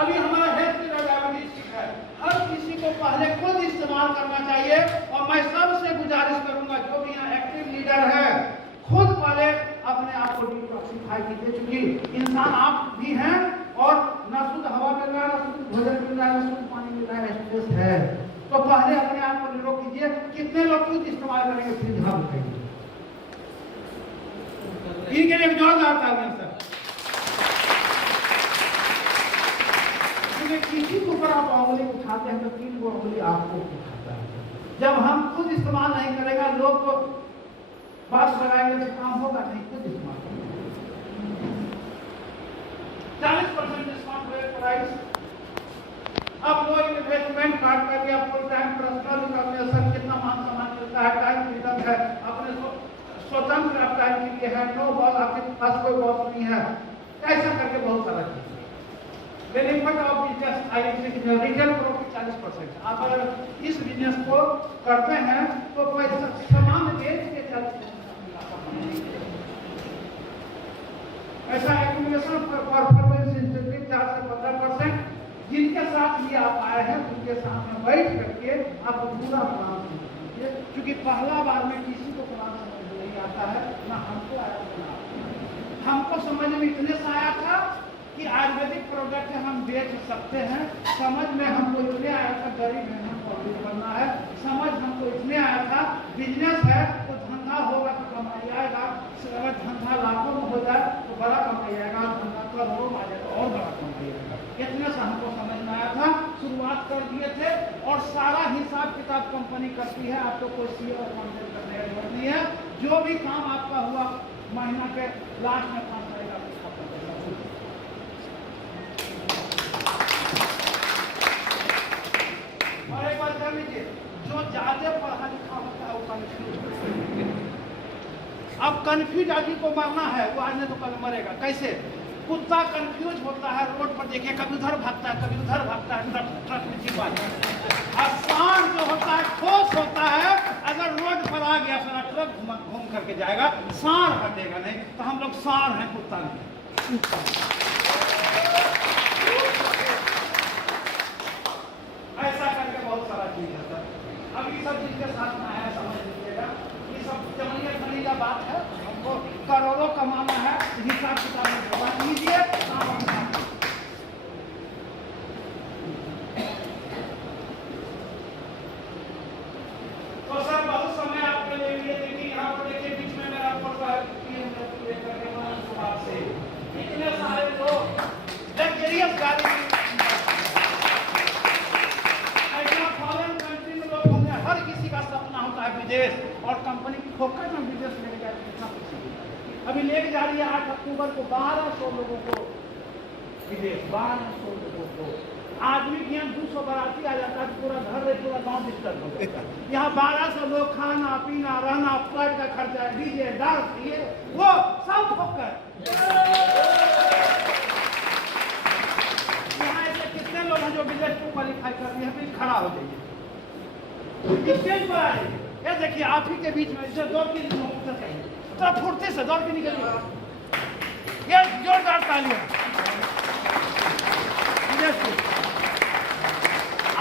अभी हमारा हेल्थ केयर डायबिटीज है, हर किसी को पहले खुद इस्तेमाल करना चाहिए। और मैं सबसे गुजारिश करूंगा जो भी यहाँ एक्टिव लीडर है, खुद पहले अपने आप को डिटॉक्सिफाई कीजिए, क्योंकि इंसान आप भी हैं और न शुद्ध हवा मिल रहा है, न शुद्ध भोजन मिल रहा है, न शुद्ध पानी मिल रहा है, स्ट्रेस है। तो पहले अपने आप को निरोग कीजिए। कितने लोग खुद इस्तेमाल करेंगे फ्रिज? हाँ बताइए, इनके लिए जोरदार तालियां सर। किसी के ऊपर आप उंगली उठाते हैं तो 3 गो उंगली आपको उठाता है। जब हम खुद इस्तेमाल नहीं करेगा, लोग तो बात लगाएंगे तो काम होगा नहीं। खुद इस्तेमाल 40% डिस्काउंट रेट प्राइस। अब लो इन्वेस्टमेंट काट कर दिया, फुल टाइम पर्सनल इंफॉर्मेशन, कितना मान सम्मान मिलता है, टाइम फ्रीडम है, अपने स्वतंत्र आप टाइम के लिए है, नो बॉस, आपके पास कोई बॉस नहीं है, ऐसा करके बहुत सारा चीज। Benefit of business retail profit 40%। आप अगर इस बिजनेस को करते हैं तो पैसा सामान बेच के 40% ऐसा एक्यूमुलेशन परफॉर्मेंस इंसेंटिव 4 से 15%। जिनके साथ ये आप आए हैं उनके सामने बैठ करके आप पूरा प्लान कीजिए, क्योंकि पहला बार में किसी को प्लान समझ नहीं आता है, ना हमको आया। हमको समझ में इतने से आया था कि आयुर्वेदिक प्रोडक्ट हम बेच सकते हैं। समझ में हमको इतने आया था गरीब है, हमको बनना है। समझ हमको इतने आया था बिजनेस है तो धंधा होगा तो कमाई आएगा। अगर धंधा लाखों में हो जाए तो बड़ा कमाई आएगा, धंधा करोड़ों में आ जाएगा और बड़ा कमाई आएगा। इतने से हमको समझ में आया था, शुरुआत कर दिए थे और सारा हिसाब किताब कंपनी करती है। आपको कोई सीए और कॉन्टेक्ट करने की जरूरत नहीं है। जो भी काम आपका हुआ महीना के लास्ट में काम करेगा। और एक बात कर लीजिए, जो ज्यादा पढ़ा लिखा होता है वो कंफ्यूज। अब कंफ्यूज आदमी को मरना है, वो आज नहीं तो कल मरेगा। कैसे? कुत्ता कंफ्यूज होता है, रोड पर देखिए कभी उधर भागता है कभी उधर भागता है, ट्रक में छिपा है। आसान जो होता है, ठोस होता है, अगर रोड पर आ गया सारा ट्रक घूम करके जाएगा, सांड हटेगा नहीं। तो हम लोग सांड हैं, कुत्ता नहीं। ऐसा करके बहुत सारा चीज है सर। अब ये सब चीज के साथ में आया, समझ लीजिएगा, ये सब जमीन खरीदा बात है। हमको करोड़ों कमाना है, हिसाब किताब में जमा कीजिए। तो सर बहुत समय आपके लिए देखिए, यहाँ पर देखिए बीच में मेरा फोटो है से इतने सारे लोग लग्जरियस गाड़ी, विदेश और कंपनी की फोकस में विदेश लेके जा रही है। अभी लेके जा रही है 8 अक्टूबर को 1200 लोगों को विदेश, 1200 लोगों को। आदमी के यहाँ 200 बाराती आ जाता है, पूरा घर रहे, पूरा गांव डिस्टर्ब हो जाता है। यहाँ 1200 लोग, खाना पीना रहना, फ्लाइट का खर्चा, डीजे डांस, ये वो सब फोकस। यहाँ ऐसे कितने लोग हैं जो विदेश को क्वालिफाई कर रही है, फिर खड़ा हो जाइए स्टेज पर आइए। ये देखिए आप ही के बीच में इसे दौड़ के तो फुर्ती से दौड़ के निकलिए। ये जोरदार तालियां।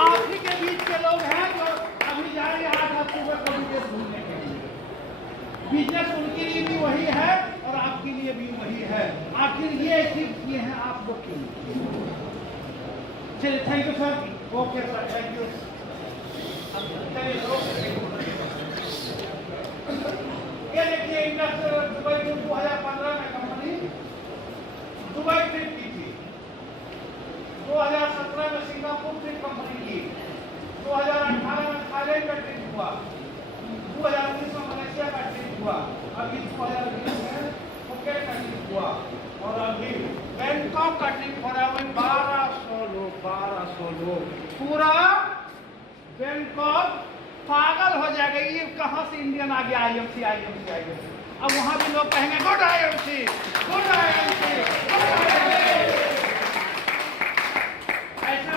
आप ही के बीच के लोग हैं जो अभी जा रहे हैं 8 अक्टूबर को विदेश घूमने के लिए। बिजनेस उनके लिए भी वही है और आपके लिए भी वही है। आखिर ये सिर्फ ये है आप लोग के लिए। चलिए, thank you sir. Okay sir, thank you. ये देखिए इंडस्ट्रियल दुबई 2015 में कंपनी दुबई ट्रिप की थी, 2017 में सिंगापुर ट्रिप कंपनी की, 2018 में थाईलैंड का ट्रिप हुआ, 2019 में मलेशिया का ट्रिप हुआ, अभी 2020 में फुकेट का ट्रिप हुआ और अभी बैंकॉक का ट्रिप हो रहा है। 1200 लोग पूरा बैंकॉक पागल हो जाएगा। ये कहाँ से इंडियन आ गया? आईएमसी। अब वहाँ भी लोग कहेंगे good IMC, good IMC, good IMC. ऐसा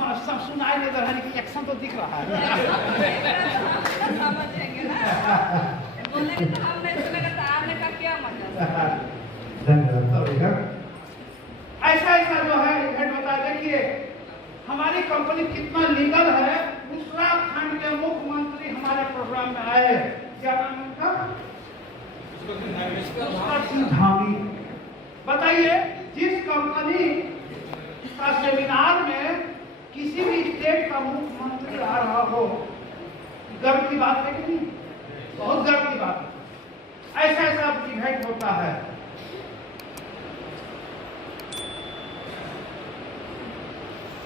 अच्छा सुनाई नहीं दे रहा है कि एक्शन तो दिख रहा है। समझेंगे ना, बोलने के तो हमने आपने का क्या मतलब। ऐसा जो है इवेंट होता है। देखिए हमारी कंपनी कितना लीगल है उत्तराखंड के मुख्यमंत्री हमारे प्रोग्राम में आए। क्या नाम है उनका? पुष्कर धामी। बताइए, जिस कंपनी का सेमिनार में किसी भी स्टेट का मुख्यमंत्री आ रहा हो, गर्व की बात है कि नहीं? बहुत गर्व की बात है। ऐसा ऐसा इवेंट होता है।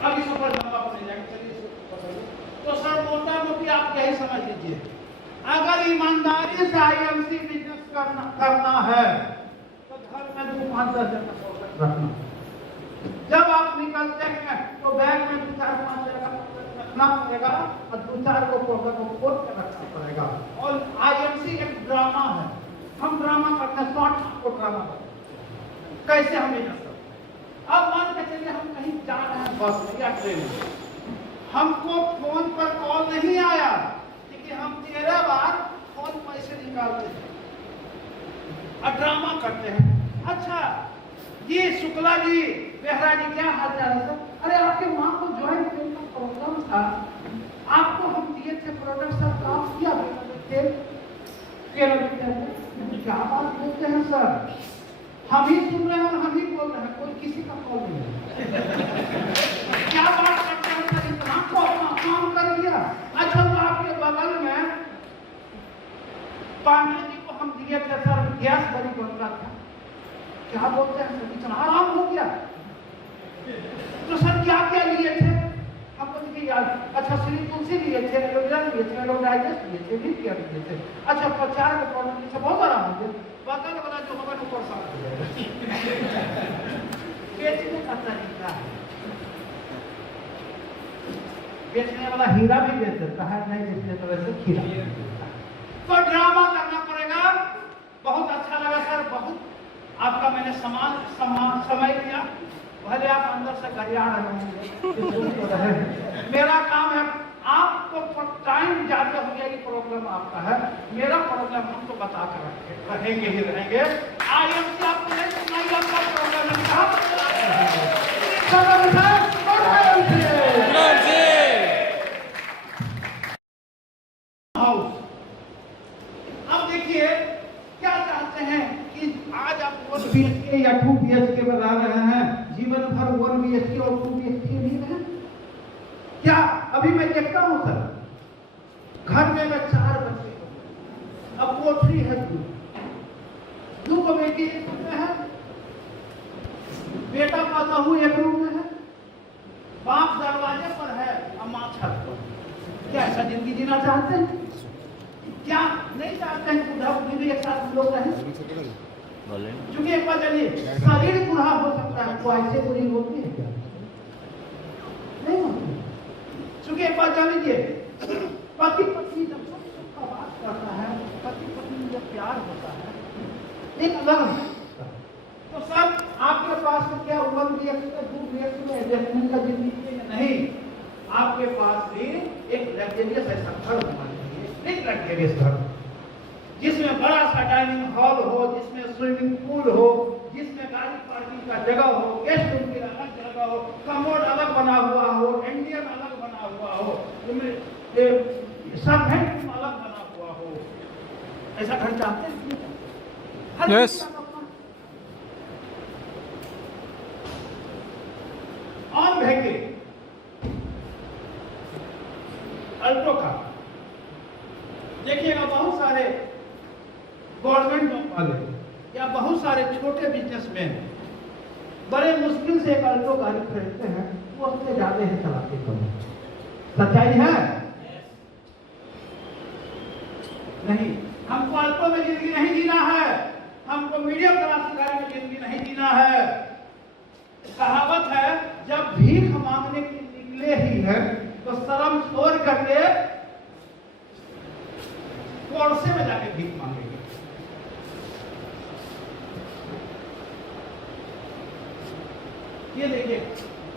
अब इस ऊपर लंबा नहीं जाएगा, चलिए तो सर मोटा मोटी आप यही समझ लीजिए, अगर ईमानदारी से आईएमसी बिजनेस करना है तो घर में 2-5-10 जगह रखना। जब आप निकलते हैं तो बैग में 2-4-5 जगह रखना पड़ेगा और 2-4 को प्रोग्राम को कोट कर रखना पड़ेगा। और आईएमसी एक ड्रामा है, हम ड्रामा करते हैं, शॉर्ट को ड्रामा कैसे हम ये कर। अब मान के चलिए हम कहीं जा रहे हैं बस में या ट्रेन में, हमको फोन पर कॉल नहीं आया, क्योंकि हम 13 बार फोन पैसे निकालते हैं और ड्रामा करते हैं। अच्छा जी, शुक्ला जी, बेहरा जी, क्या हाल चाल है सर? अरे आपके माँ को ज्वाइंट पेन का प्रॉब्लम था, आपको हम दिए थे प्रोडक्ट सर, तो आप क्या थे? क्या बात बोलते हैं सर? हम ही सुन रहे हैं और हम ही बोल रहे हैं, कोई किसी का कॉल नहीं है। क्या बात करते हैं सर? इतना को अपना काम कर लिया। अच्छा तो आपके बगल में पांडे जी को हम दिए थे सर, गैस बड़ी बन रहा था, क्या बोलते हैं सर, इतना आराम हो गया। तो सर क्या क्या लिए थे? हमको देखिए यार, अच्छा श्री तुलसी लिए थे, एलोवेरा लिए थे, एलोडाइजेस्ट लिए थे, भी क्या लिए थे। अच्छा प्रचार के प्रॉब्लम से बहुत आराम हो गया। बगल वाला जो होगा ऊपर साफ हो जाएगा। बेचने का तरीका है, बेचने वाला हीरा भी बेच देता है, नहीं बेचने तो वैसे खीरा। तो ड्रामा करना पड़ेगा। बहुत अच्छा लगा सर, बहुत आपका मैंने समय लिया, भले आप अंदर से गरिया रहे होंगे, मेरा काम है आपको टाइम ज्यादा हो गया, ये प्रॉब्लम आपका है, मेरा प्रॉब्लम हम तो बता कर रहेंगे ही रहेंगे। आईएमसी आपको नहीं सुनाई, आपका प्रॉब्लम अब देखिए क्या चाहते हैं कि आज आप 1 BHK या 2 BHK बना रहे हैं, जीवन भर 1 BHK और 2 BHK नहीं रहे क्या? अभी मैं देखता हूं सर, घर में 4 बच्चे, अब कोठरी है 2 को बेटी एक रूम में है, बेटा का बहू एक रूम में है, बाप दरवाजे पर है और मां छत पर। क्या ऐसा जिंदगी जीना चाहते हैं? क्या नहीं चाहते हैं बुढ़ा बुढ़ी भी एक साथ लोग रहें? क्योंकि एक बात जानिए, शरीर बुढ़ा हो सकता है, तो ऐसे बुरी होती है क्या? नहीं होती। क्योंकि एक बात जान लीजिए, पति पत्नी जब सबका बात करता है, पति पत्नी में जब प्यार होता है एक अलग होता है। तो सब आपके पास में क्या 1 BHK 2 BHK में एडजस्टमेंट का जिंदगी है नहीं, आपके पास भी एक लग्जरियस ऐसा घर होना चाहिए, एक लग्जरियस घर जिसमें बड़ा सा डाइनिंग हॉल हो, जिसमें स्विमिंग पूल हो, जिसमें गाड़ी पार्किंग का जगह हो, गेस्ट रूम की अलग जगह हो, कमोड अलग बना हुआ हो, इंडियन अलग बना हुआ हो, सर्वेंट रूम अलग बना हुआ हो। ऐसा घर चाहते हैं? यस। ऑन भेंगे अल्टो का देखिएगा, बहुत सारे गवर्नमेंट जॉब वाले या बहुत सारे छोटे बिजनेसमैन बड़े मुश्किल से एक अल्टो गाड़ी खरीदते हैं, वो उससे ज्यादा ही चलाते हैं। सच्चाई है नहीं? हमको अल्टो में जिंदगी नहीं जीना है, हमको मीडियम क्लास की गाड़ी में जिंदगी नहीं जीना है। कहावत है, जब भीख मांगने के निकले ही है तो शर्म छोड़ करके कोर्से में जाके भीख मांगेंगे। ये देखिए,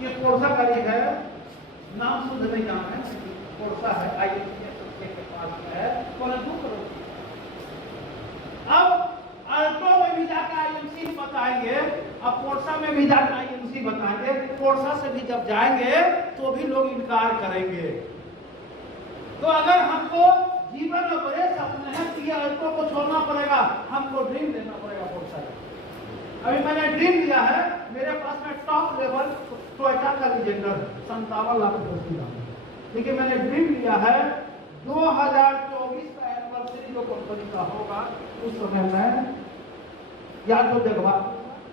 ये कोर्सा गाड़ी है, नाम शुद्ध नहीं नाम है, कोर्सा है, आईएमसी के पास है, 2 करोड़। अब अल्टो में भी जाकर आईएमसी बताएंगे, अब कोर्सा में भी जाकर आईएमसी बताएंगे, कोर्सा से भी जब जाएंगे तो भी लोग इनकार करेंगे। तो अगर हमको जीवन में बड़े सपने हैं तो ये औरतों को छोड़ना पड़ेगा, हमको ड्रीम देना पड़ेगा बहुत सारा। अभी मैंने ड्रीम दिया है, मेरे पास में टॉप लेवल टोयोटा का लीजेंडर 57 लाख रुपये का, लेकिन मैंने ड्रीम लिया है 2024 का एनिवर्सरी जो कंपनी का होगा उस समय में या तो देखवा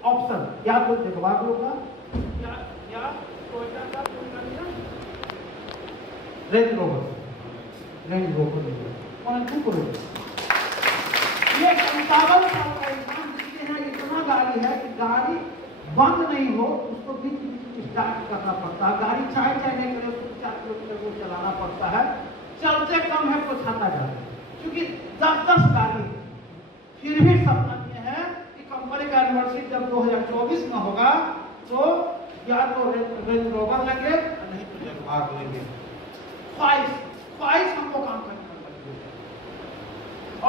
ऑप्शन या तो देखवा लूंगा या टोयोटा का रेंज रोवर ये 57 साल का इंसान जिसके यहाँ इतना गाड़ी है कि गाड़ी बंद नहीं हो उसको बीच बीच स्टार्ट करना पड़ता है, गाड़ी चाहे नहीं करे उसको 4 किलोमीटर को चलाना पड़ता है, चलते कम है तो छाता जाता है, क्योंकि 10 गाड़ी फिर भी सपना ये है कि कंपनी का एनिवर्सरी जब 2024 में होगा तो या तो रेंज रोवर लेंगे नहीं तो जगवार लेंगे। ख्वाहिश हमको काम करना पड़ेगी,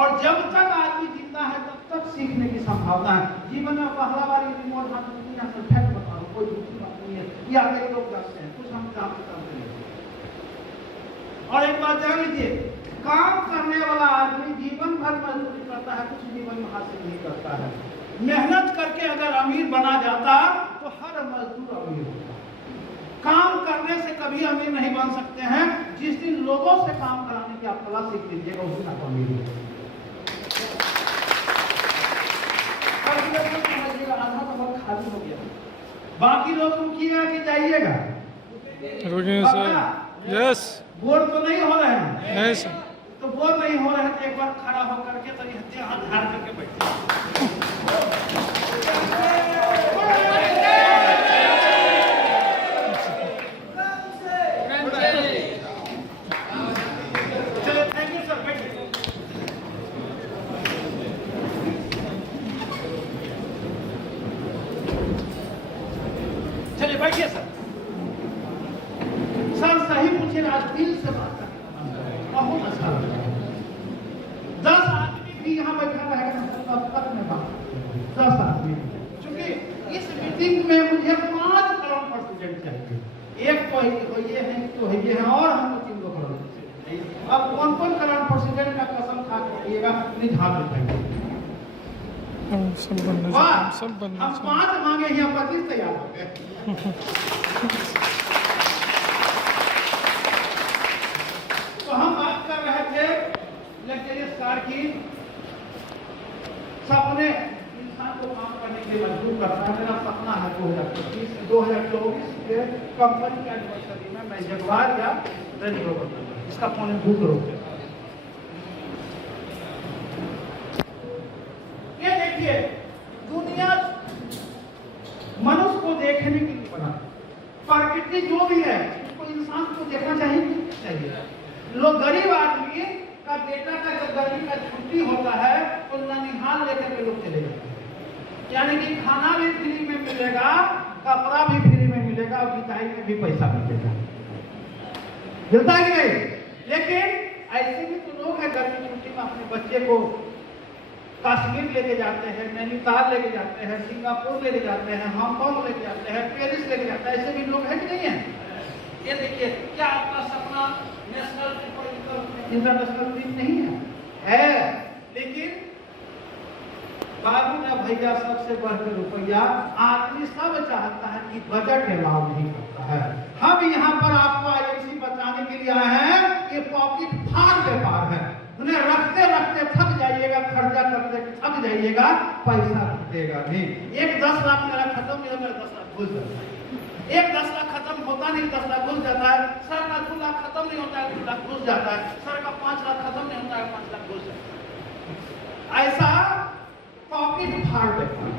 और जब तक आदमी जिंदा है तब तक सीखने की संभावना है। जीवन में पहला बार रिमोट हाथ में दुनिया से फैक्ट बता रहा हूं, कोई दूसरी बात नहीं है, ये आगे लोग जानते हैं, कुछ हम जानते नहीं। और एक बात जान लीजिए, काम करने वाला आदमी जीवन भर मजदूरी करता है, कुछ जीवन में हासिल नहीं करता है। मेहनत करके अगर अमीर बना जाता तो हर मजदूर अमीर होता। काम करने से कभी अमीर नहीं बन सकते हैं, जिस दिन लोगों से काम कराने की आप कला सीख लीजिएगा उस दिन आप अमीर होंगे। आधा तो बहुत खाली हो गया, बाकी लोग रुकिएगा कि जाइएगा? यस। बोर तो नहीं हो रहे हैं? नहीं सर। तो बोर नहीं हो रहे हैं तो एक बार खड़ा होकर के तभी हाथ धार करके बैठिए। चलिए बैठिए सर। सर सही पूछिएगा, आज दिल से बात करें, बहुत अच्छा लगा। 10 आदमी भी यहाँ बैठा रहेगा तब तक में बात, 10 आदमी, क्योंकि इस मीटिंग में मुझे 5 करोड़ परसेंट चाहिए। एक तो ये है तो ये है और हमको 3 करोड़ चाहिए। अब कौन करोड़ परसेंट का कसम खा करिएगा, निधार दिखाइए। सब बनना हम 5 मांगे ही, हम 25 तैयार हो गए। तो हम बात कर रहे थे लग्जरियस कार की। सपने इंसान को काम करने के लिए मजबूर करता है। मेरा सपना है 2024 के कंपनी के एनिवर्सरी में मैं जगवार या रेंज रोवर करूंगा, इसका फोन बुक करूंगा। ये देखिए, दुनिया मनुष्य को देखने के लिए बना, प्रकृति जो भी है उसको इंसान को देखना चाहिए। लोग गरीब आदमी का बेटा का जब गर्मी का छुट्टी होता है तो ननिहाल लेकर के लोग चले जाते हैं, यानी कि खाना भी फ्री में मिलेगा, कपड़ा भी फ्री में मिलेगा और बिताई में भी पैसा मिलेगा, मिलता है कि नहीं? लेकिन ऐसे भी तो लोग हैं गर्मी छुट्टी में अपने बच्चे को कश्मीर लेके जाते हैं, नैनीताल लेके जाते हैं, सिंगापुर लेके जाते हैं, हांगकांग लेके जाते हैं, पेरिस लेके जाते हैं। ऐसे भी लोग हैं कि नहीं है? ये देखिए, क्या आपका सपना नेशनल ट्रिप इंटरनेशनल ट्रिप नहीं है? लेकिन बाबू ने भैया सबसे बढ़कर रुपया, आदमी सब चाहता है कि बजट अलाउ नहीं करता है। हम यहाँ पर आपको आईएमसी बताने के लिए आए हैं, ये पॉकेट फाड़ व्यापार है। उन्हें रखते रखते थक जाइएगा, खर्चा करते थक जाइएगा, पैसा देगा नहीं। एक 10 लाख मेरा खत्म नहीं होता, 10 लाख घुस जाता है। एक 10 लाख खत्म होता नहीं, 10 लाख घुस जाता है। सर का 2 लाख खत्म नहीं होता है, 2 लाख घुस जाता है। सर का 5 लाख खत्म नहीं होता है, 5 लाख घुस जाता है। ऐसा पॉकेट फाड़ व्यापार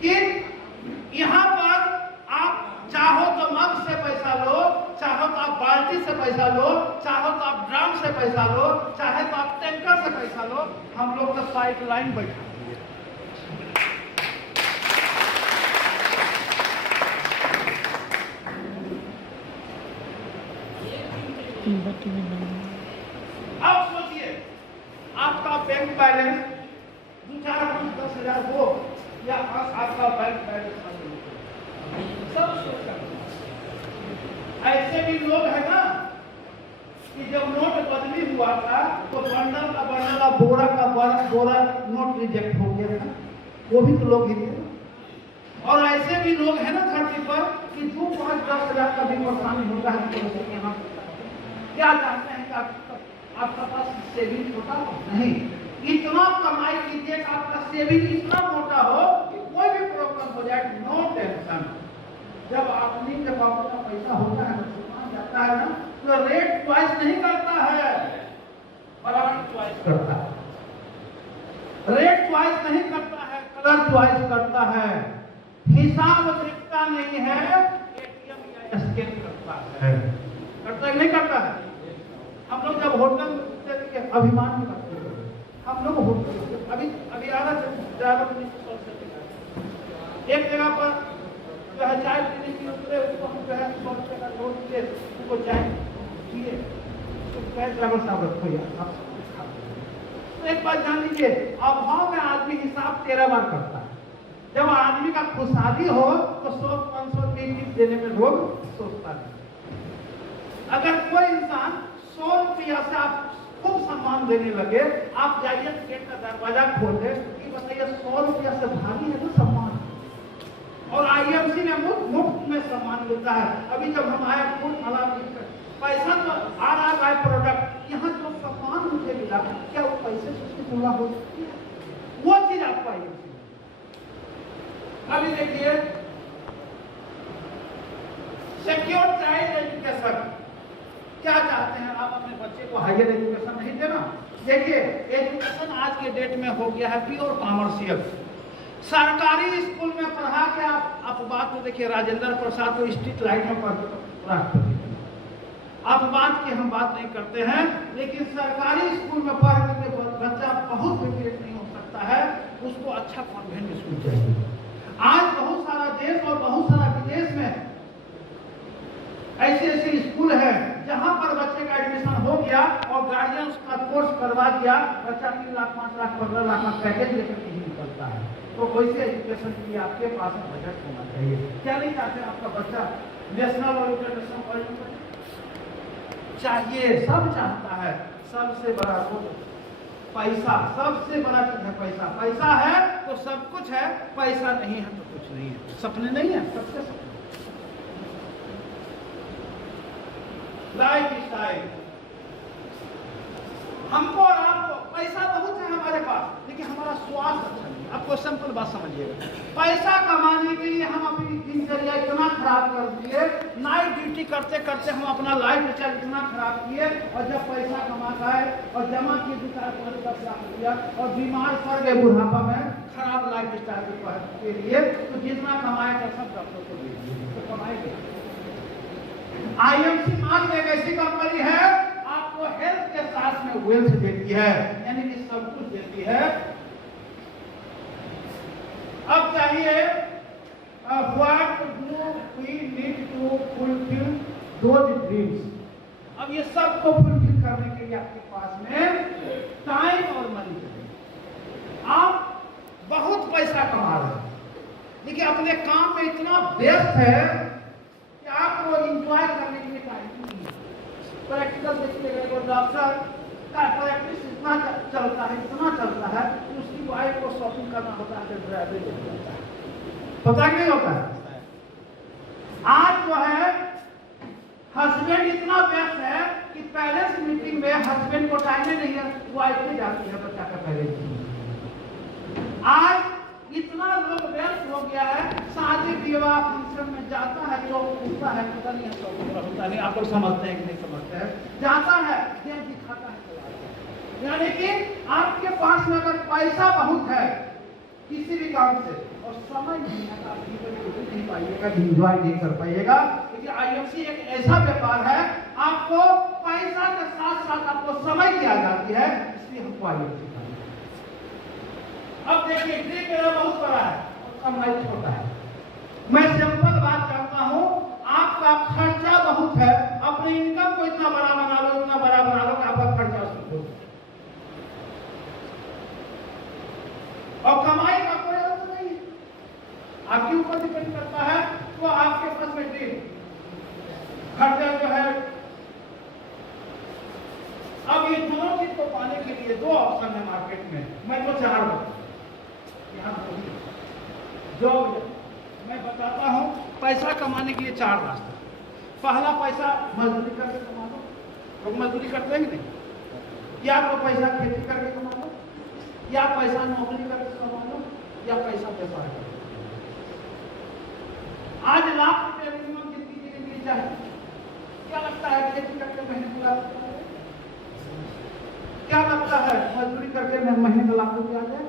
कि यहाँ पर आप चाहो तो मग से पैसा लो, चाहो तो आप बाल्टी से पैसा लो, चाहो तो आप ड्रम से पैसा लो, चाहे तो आप टैंकर से पैसा लो। हम लोग तो साइड लाइन बैठा दिए। अब सोचिए, आपका बैंक बैलेंस 2-4-5-10 हज़ार हो या आपका बैंक बैलेंस सब सोच कर। ऐसे भी लोग है ना कि जब नोट बदले था तो बंडल का बोरा का बोरा नोट रिजेक्ट हो गया था, वो भी तो लोग ही थे। और ऐसे भी लोग हैं ना धरती पर कि 2, 5, 10 हजार का भी परेशानी होता है तो यहाँ क्या चाहते हैं कि आपका पास सेविंग होता हो? नहीं, इतना कमाई कीजिए कि आपका सेविंग इतना मोटा हो कि कोई भी प्रॉब्लम हो जाए, नो टेंशन। जब आदमी के पास अपना पैसा होता है तो जाता है ना, तो रेट चॉइस नहीं करता है, ब्रांड चॉइस करता है। रेट चॉइस नहीं करता है, कलर चॉइस करता है, हिसाब देखता नहीं है, एटीएम या स्कैन करता है। करता है नहीं करता है? हम लोग जब होटल के अभिमान में करते हैं, हम लोग होटल अभी आ रहा ड्राइवर एक जगह पर जो है चाय पीने की उतरे, उसको हम जो है 100 रुपये का नोट दिए, उसको चाय दिए, तो कहे ड्राइवर साहब रखो यार आप। तो एक बात जान लीजिए, अभाव में आदमी हिसाब 13 बार करता है। जब आदमी का खुशहाली हो तो 100, 500 टिप देने में लोग सोचता है। अगर कोई इंसान 100 रुपया से आप खूब सम्मान देने लगे, आप जाइए गेट का दरवाजा खोल दे कि बताइए 100 रुपया से भारी है ना सम्मान। और आईएमसी ने मुफ्त में सम्मान देता है। अभी जब हम आए फूल माला पैसा तो आ रहा है प्रोडक्ट, यहाँ जो सम्मान मुझे मिला क्या वो पैसे से उसकी तुलना हो सकती है? वो चीज आपको आईएमसी। अभी देखिए सिक्योर चाइल्ड एजुकेशन, क्या चाहते हैं आप अपने बच्चे को हायर एजुकेशन नहीं देना? देखिए एजुकेशन आज के डेट में हो गया है प्योर कॉमर्शियल। सरकारी स्कूल में पढ़ा के आप बात तो देखिए राजेंद्र प्रसाद तो स्ट्रीट लाइट में राष्ट्रपति, आप बात की हम बात नहीं करते हैं, लेकिन सरकारी स्कूल में पढ़ के बच्चा बहुत विपरीत नहीं हो सकता है, उसको अच्छा कॉन्वेंट स्कूल चाहिए। आज बहुत सारा देश और बहुत सारा विदेश में ऐसे स्कूल है जहां पर बच्चे का एडमिशन हो गया और गार्जियन उसका कोर्स करवा दिया, बच्चा 3 लाख, 5 लाख, 15 लाख का पैकेज लेकर के ही निकलता है। तो वैसे एजुकेशन के लिए आपके पास बजट होना चाहिए। क्या नहीं चाहते आपका बच्चा नेशनल और इंटरनेशनल कॉलेज चाहिए? सब चाहता है। सबसे बड़ा पैसा, सबसे बड़ा चीज है पैसा। पैसा है तो सब कुछ है, पैसा नहीं है तो कुछ नहीं है। सपने नहीं है, सबसे सपने। लाइफ स्टाइल, हमको और आपको पैसा बहुत है हमारे पास, लेकिन हमारा स्वास्थ्य अच्छा नहीं। आपको सिंपल बात समझिएगा, पैसा कमाने के लिए हम अपनी दिनचर्या इतना खराब कर दिए, नाइट ड्यूटी करते करते हम अपना लाइफ स्टाइल इतना खराब किए, और जब पैसा कमाता है और जमा किए 2-4 10 लाख रुपया और बीमार पड़ गए बुढ़ापा में खराब लाइफ स्टाइल के लिए, तो जितना कमाएगा सब डॉक्टर को दे दीजिए, तो कमाएंगे। आईएमसी मान एक ऐसी कंपनी है आपको हेल्थ के साथ में वेल्थ देती है, यानी कि सब कुछ देती है। अब चाहिए what do we need to fulfil those dreams. अब ये सब को फुलफिल करने के लिए आपके पास में टाइम और मनी चाहिए। आप बहुत पैसा कमा रहे हैं, लेकिन अपने काम में इतना व्यस्त है कि आपको इंजॉय करने के लिए टाइम नहीं है। प्रैक्टिकल देखिएगा, डॉक्टर का प्रैक्टिस इतना चलता है, इतना चलता है कि उसकी वाइफ को शॉपिंग करना होता है, ड्राइवर ले जाता है, पता नहीं होता है। आज जो है हस्बैंड इतना व्यस्त है कि पेरेंट्स मीटिंग में हस्बैंड को टाइम नहीं है, वाइफ ले जाती है बच्चा का पेरेंट्स। आज इतना लोग व्यस्त हो गया है, शादी विवाह फंक्शन में जाता है, जो पूछता है पता नहीं है, होता नहीं, आप लोग समझते हैं कि नहीं समझते हैं, जाता है देह दिखाता है। यानी कि आपके पास में अगर पैसा बहुत है किसी भी काम से और समय नहीं है, आप जीवन में नहीं पाइएगा, एंजॉय नहीं कर पाइएगा। क्योंकि आईएमसी एक ऐसा व्यापार है, आपको पैसा के साथ साथ आपको समय की आ जाती है, इसलिए हमको आईएमसी। अब देखिए ड्रीम मेरा बहुत बड़ा है और कमाई छोटा है। मैं सिंपल बात करता हूँ, आपका खर्चा बहुत है, अपने इनकम को इतना बड़ा बना लो, इतना बड़ा बना लो कि आपका खर्चा हो, और कमाई का कोई अर्थ नहीं है, आपके ऊपर डिपेंड करता है। तो आपके पास में ड्रीम खर्चा जो है, अब ये दोनों को पाने के लिए दो ऑप्शन है मार्केट में, मैं तो चार यहाँ जॉब मैं बताता हूँ। पैसा कमाने के लिए चार रास्ता। पहला पैसा मजदूरी करके कमा लो, लोग मजदूरी करते हैं कि नहीं, या तो पैसा खेती करके कमा लो, या पैसा नौकरी करके कमा लो, या पैसा व्यापार करके। आज लाख रुपये मिनिमम जिंदगी के लिए मिल जाए, क्या लगता है खेती करके महीने को लाख रुपया? क्या लगता है मजदूरी करके महीने को लाख रुपया आ जाए?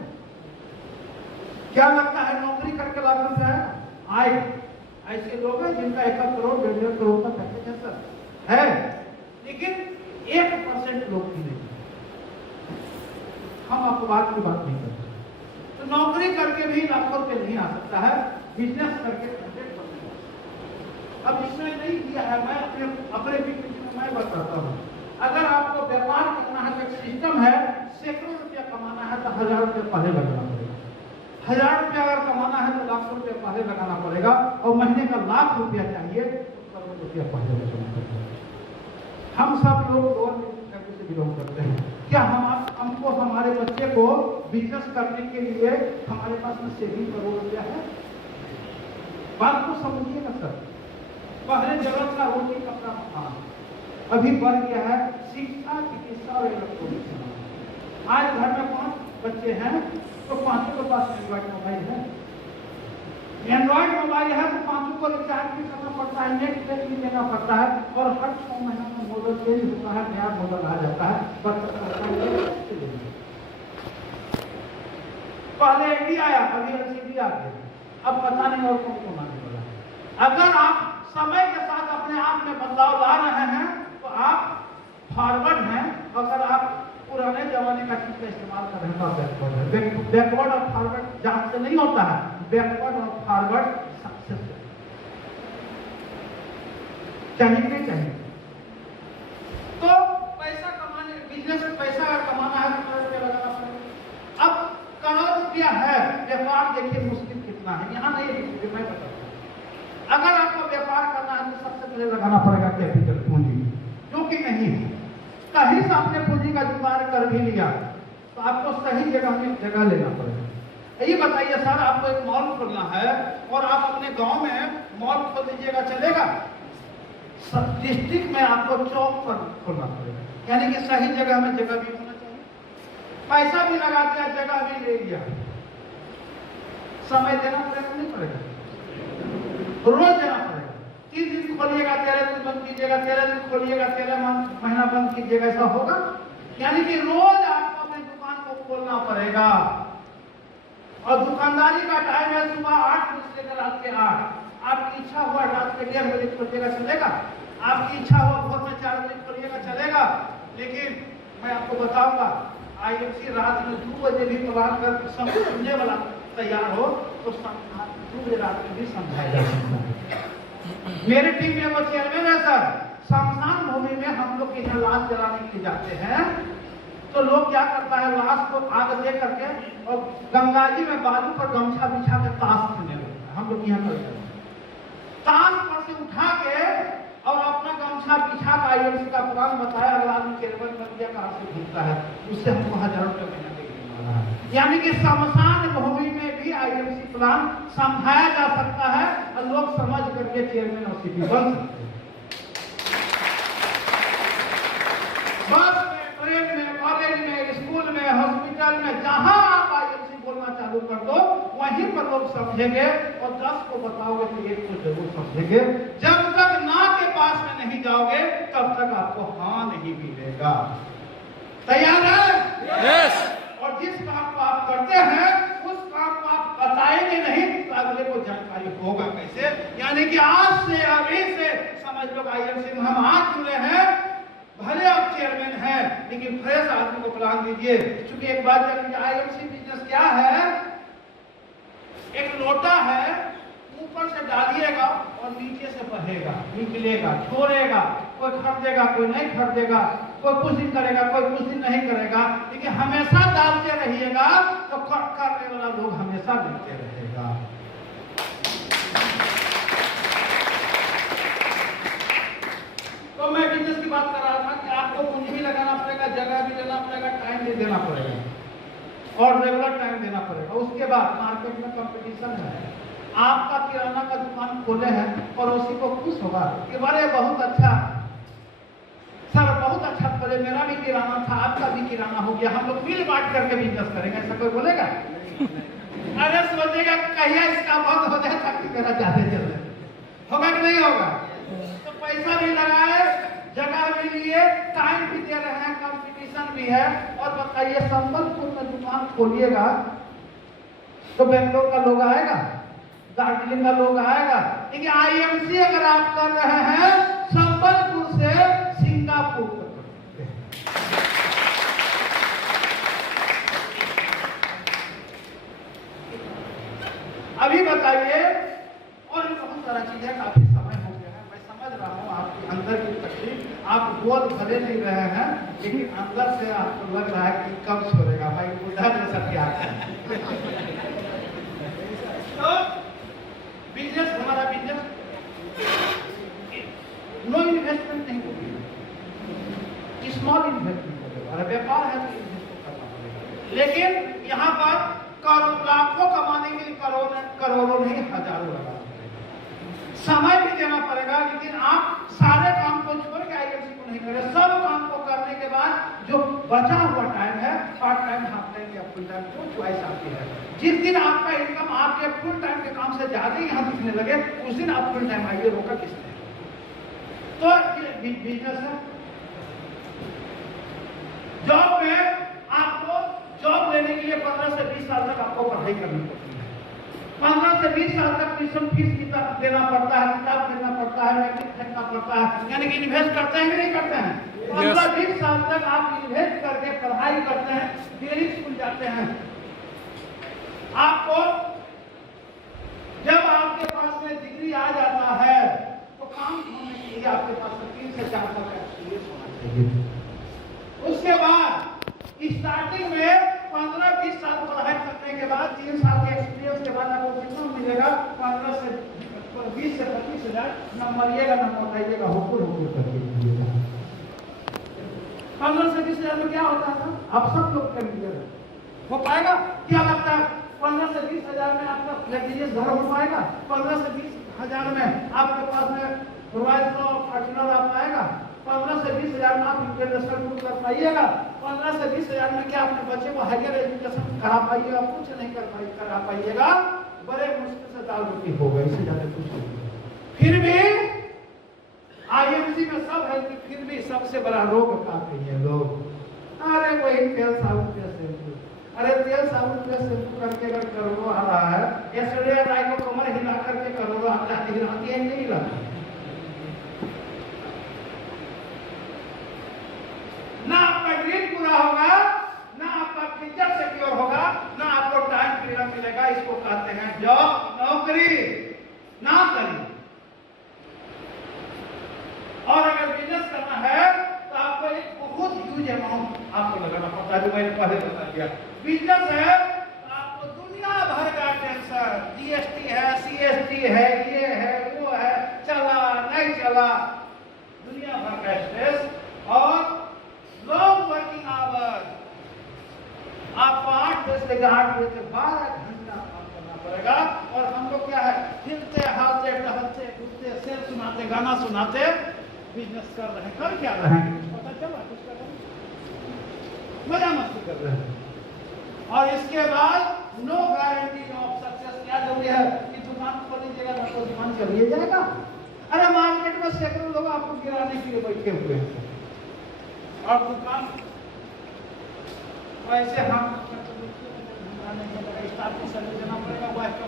क्या लगता है नौकरी करके लाख रुपया आए? ऐसे लोग हैं जिनका 1 करोड़ 1.5 करोड़ का पैकेज है, लेकिन 1% लोग भी नहीं। हम आपको बात की बात नहीं करते। तो नौकरी करके भी लाखों रुपये नहीं आ सकता है, बिजनेस करके 100%। अब इसमें नहीं किया है, मैं अपने में मैं बताता हूँ। अगर आपको व्यापार करना है, एक सिस्टम है, सैकड़ों रुपया कमाना है तो 1000 रुपया पहले लगाना पड़ेगा। 1000 रुपया अगर कमाना है तो लाखों रुपया पहले लगाना पड़ेगा, और महीने का लाख रुपया चाहिए तो करोड़ रुपया पहले लगाना पड़ेगा। हम सब लोग गवर्नमेंट फैमिली से बिलोंग करते हैं। क्या हमको हमारे बच्चे को बिजनेस करने के लिए हमारे पास में सेविंग करोड़ रुपया है? बात को समझिएगा सर। पहले जरूरत था रोटी कपड़ा मकान, अभी बढ़ गया है शिक्षा, चिकित्सा और इलेक्ट्रॉनिक सामान। आज घर में 5 बच्चे हैं तो 5 के पास एंड्रॉइड मोबाइल है। एंड्रॉइड मोबाइल है तो 5 को रिचार्ज भी करना पड़ता है, नेट पैक भी लेना पड़ता है, और हर 6 महीने में मॉडल चेंज होता है, नया मॉडल आ जाता है। पहले एडी आया, अभी एलसीडी आ गया, अब पता नहीं और कौन आने वाला है। अगर आप समय के साथ अपने आप में बदलाव ला रहे हैं तो आप फॉरवर्ड हैं। अगर आप पुराने जमाने का चीज का इस्तेमाल कर रहे हैं तो आप बैकवर्ड है। बैकवर्ड और फॉरवर्ड जांच से नहीं होता है, बैकवर्ड और फॉरवर्ड सक्सेस चाहिए नहीं चाहिए। तो पैसा कमाने, बिजनेस में पैसा अगर कमाना है तो करोड़ रुपया लगाना पड़ेगा। अब करोड़ रुपया है, व्यापार देखिए मुश्किल कितना है, यहाँ नहीं है, मैं बताता हूँ। अगर आपको व्यापार करना है तो सबसे पहले लगाना पड़ेगा कैपिटल, पूंजी, जो कि नहीं है। कहीं से आपने पूंजी का जुगाड़ कर भी लिया तो आपको सही जगह में जगह लेना पड़ेगा। ये बताइए सर, आपको एक मॉल खोलना है और आप अपने गांव में मॉल खोल दीजिएगा, चलेगा? डिस्ट्रिक्ट में आपको चौक पर खोलना पड़ेगा, यानी कि सही जगह में जगह भी होना चाहिए। पैसा भी लगा दिया, जगह भी ले लिया, समय देना पड़ेगा नहीं पड़ेगा? रोज देना पड़ेगा। 3 दिन खोलिएगा, 13 दिन बंद कीजिएगा, 13 दिन खोलिएगा, 13 महीना बंद कीजिएगा, ऐसा होगा? यानी कि रोज आपको अपनी दुकान को खोलना पड़ेगा। और दुकानदारी का टाइम है सुबह 8 बजे से लेकर रात के 8। आपकी इच्छा हुआ रात के 1:30 बजे खोलिएगा, चलेगा? आपकी इच्छा हुआ भोर में 4 बजे खोलिएगा, चलेगा? लेकिन मैं आपको बताऊंगा, IFC रात में 2 बजे भी प्लान कर समझने वाला तैयार हो तो 2 बजे रात में भी समझाया जा सकता है। मेरी टीम में वो चेयरमैन है सर। शमशान भूमि में हम लोग यहाँ लाश जलाने के लिए जाते हैं तो लोग क्या करता है, लाश को आग दे करके और गंगा जी में बालू पर गमछा बिछा के ताश खेलने लगता है। हम लोग यहाँ करते हैं, ताश पर से उठा के और अपना गमछा बिछा का IFC का प्लान बताया, अगला आदमी चेयरमैन बन गया, कहाँ से जीतता है, उससे हमको 1000 रुपये महीना देना है। यानी कि शमशान भूमि में भी IFC प्लान समझाया जा सकता है और लोग समझ करके चेयरमैन और CP बन सकते हैं। बस में, ट्रेन में, कॉलेज में, स्कूल में, हॉस्पिटल में, जहां आप IFC बोलना चालू कर दो वहीं पर लोग समझेंगे, और 10 को बताओगे तो 1 को जरूर समझेंगे। जब तक ना के पास में नहीं जाओगे तब तक आपको हाँ नहीं मिलेगा। तैयार है? यस। और जिस काम को आप करते हैं उस काम को आप बताएंगे नहीं तो अगले को जानकारी होगा कैसे? यानी कि आज से, अभी से समझ लो IFC में हम आज जुड़े हैं, भले आप चेयरमैन हैं लेकिन फ्रेश आदमी को प्लान दीजिए। क्योंकि एक बात IFC बिजनेस क्या है, एक लोटा है, ऊपर से डालिएगा और नीचे से बहेगा, निकलेगा, छोड़ेगा, कोई खरीदेगा, कोई नहीं खरीदेगा, कोई कुछ दिन करेगा, कोई कुछ दिन नहीं करेगा, लेकिन हमेशा डालते रहिएगा तो करने वाला लोग हमेशा मिलते रहेगा। तो मैं बिजनेस की बात कर रहा था कि आपको पूंजी भी लगाना पड़ेगा, जगह भी लेना पड़ेगा, टाइम भी देना पड़ेगा और रेगुलर टाइम देना पड़ेगा। उसके बाद मार्केट में कंपटीशन है, आपका किराना का दुकान खोले हैं और उसी को खुश होगा कि बड़े बहुत अच्छा सर, बहुत अच्छा बोले, मेरा भी किराना था, आपका भी किराना हो गया, हम लोग मिल बांट करके बिजनेस करेंगे, ऐसा कोई बोलेगा? अरे सोचेगा कहिया इसका बंद हो जाए ताकि मेरा ज्यादा चल जाए, होगा कि नहीं होगा? तो पैसा भी लगाए, जगह भी लिए, टाइम भी दे रहे हैं, कंपटीशन भी है। और बताइए संबलपुर में दुकान खोलिएगा तो बेंगलोर का लोग आएगा, दार्जिलिंग का लोग आएगा, लेकिन आईएमसी अगर आप कर रहे हैं संबलपुर से सिंगापुर तक। अभी बताइए, और भी बहुत सारा चीज है, काफी समय हो गया है, मैं समझ रहा हूँ आपके अंदर की तकलीफ, आप बोल भले नहीं रहे हैं, लेकिन अंदर से आपको लग रहा है कि कब छोड़ेगा भाई, बुढ़ा जैसा क्या है। तो बिजनेस, हमारा बिजनेस नो इन्वेस्टमेंट नहीं होगी, स्मॉल इन्वेस्टमेंट होगा, व्यापार है तो इन्वेस्ट करना पड़ेगा। लेकिन यहाँ पर लाखों कमाने के लिए करोड़ों नहीं हजारों लगाना पड़ेगा, समय भी देना पड़ेगा। लेकिन आप सारे काम को छोड़ के आईएमसी को नहीं करें, सब काम को करने के बाद जो बचा हुआ टाइम है, पार्ट टाइम, हाफ टाइम या फुल टाइम, जो चॉइस आपकी है। जिस दिन आपका इनकम आपके फुल टाइम के काम से ज्यादा यहाँ दिखने लगे, उस दिन आप फुल टाइम आइए, रोका किसने? तो बिजनेस है। जॉब में आपको जॉब लेने के लिए 15 से 20 साल तक आपको पढ़ाई करनी पड़ती है, 15 से 20 साल तक ट्यूशन फीस देना पड़ता है, किताब खरीदना पड़ता है, मैट्रिक खरीदना पड़ता है, यानी कि इन्वेस्ट करते हैं कि नहीं करते हैं? 15-20 साल तक आप इन्वेस्ट करके पढ़ाई करते हैं, डेली स्कूल जाते हैं। आपको जब आपके पास में डिग्री आ जाता है तो काम होने के लिए आपके पास 3 से 4 साल का एक्सपीरियंस होना चाहिए। उसके बाद स्टार्टिंग में 15-20 साल पढ़ाई करने के बाद 3 साल के एक्सपीरियंस के बाद आपको कितना मिलेगा? 15 से 20 से 25 हजार। न मरिएगा न मोटाइएगा, हुकुर करके दीजिएगा। 15 से 20 हजार में क्या होता था? आप सब लोग कर हो पाएगा? क्या लगता है 15 से 20 हजार में आपका लग्जरियस घर हो पाएगा? 15 से 20 हजार में आपके पास में रॉयल्स और फॉर्च्यूनर आ पाएगा? 15 से 20 हजार में आप इंटरनेशनल टूर कर पाइएगा? 15 से 20 हजार में क्या अपने बच्चे को हायर एजुकेशन करा पाइएगा? कुछ नहीं करा पाइएगा, बड़े मुश्किल से दाल रोटी होगा, इससे ज्यादा कुछ नहीं। फिर भी आईएमसी में सब है, फिर भी सबसे बड़ा रोग का है लोग, अरे वही तेल साबुन पे शैम्पू, अरे तेल साबुन पे शैम्पू करके अगर करोड़ों आ रहा है, ऐश्वर्या राय को कमर हिला करके करोड़ों आता है, हिलाती है नहीं हिलाती? ना आपका ड्रीम पूरा होगा, ना आपका फ्यूचर सिक्योर होगा, ना आपको टाइम फ्रीडम मिलेगा। इसको कहते हैं जॉब, नौकरी ना करिए। और अगर बिजनेस करना है तो आपको एक बहुत ह्यूज अमाउंट आपको लगाना पड़ता है, जो मैंने पहले बता दिया। बिजनेस है तो आपको दुनिया भर का टेंशन, जीएसटी है, सीएसटी है, ये है, वो है, चला नहीं चला, दुनिया भर का स्ट्रेस और लॉन्ग वर्किंग आवर्स। आपको 8 बजे से 8 बजे से 12 घंटा काम करना पड़ेगा। और हम लोग क्या है, हिलते हालते टहलते घूमते शेर सुनाते गाना सुनाते बिजनेस कर रहे हैं। कर क्या रहे हैं पता चला? कुछ कर रहे हैं, मजा मस्ती कर रहे हैं। और इसके बाद नो गारंटी ऑफ सक्सेस। क्या जरूरी है कि दुकान खोल लीजिएगा तो दुकान चलिए जाएगा? अरे मार्केट में सैकड़ों लोग आपको गिराने के लिए बैठे हुए हैं और दुकान वैसे हम देना पड़ेगा, वाइफ का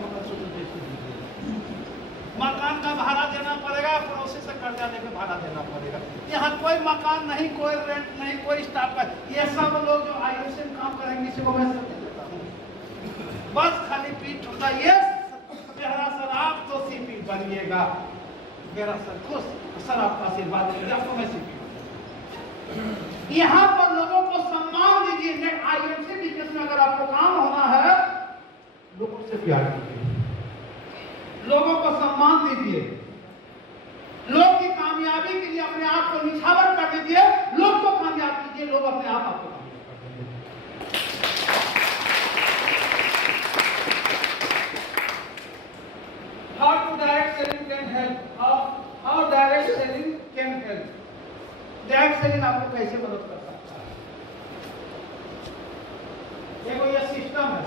मकान का भाड़ा देना पड़ेगा, पड़ोसी से कर्जा लेकर भाड़ा देना पड़ेगा। यहाँ कोई मकान नहीं, कोई रेंट नहीं, कोई स्टाफ का। ये सब लोग जो आईएमसी में काम करेंगे, किसी को मैं सब देता हूँ, बस खाली पीठ होता ये मेरा सर आप तो सीपी बनिएगा, मेरा सर खुश, सर आपका आशीर्वाद देगा, आपको मैं सीपी। यहाँ पर लोगों को सम्मान दीजिए। आईएमसी बिजनेस में अगर आपको काम होना है, लोगों से प्यार कीजिए, लोगों को सम्मान दीजिए, लोग की कामयाबी के लिए अपने आप को निछावर कर दीजिए, लोग को कामयाब कीजिए, लोग अपने आप आपको कामयाब कर देंगे। How to direct selling can help? How direct selling can help? Direct selling आपको कैसे मदद कर सकता है? देखो ये सिस्टम है,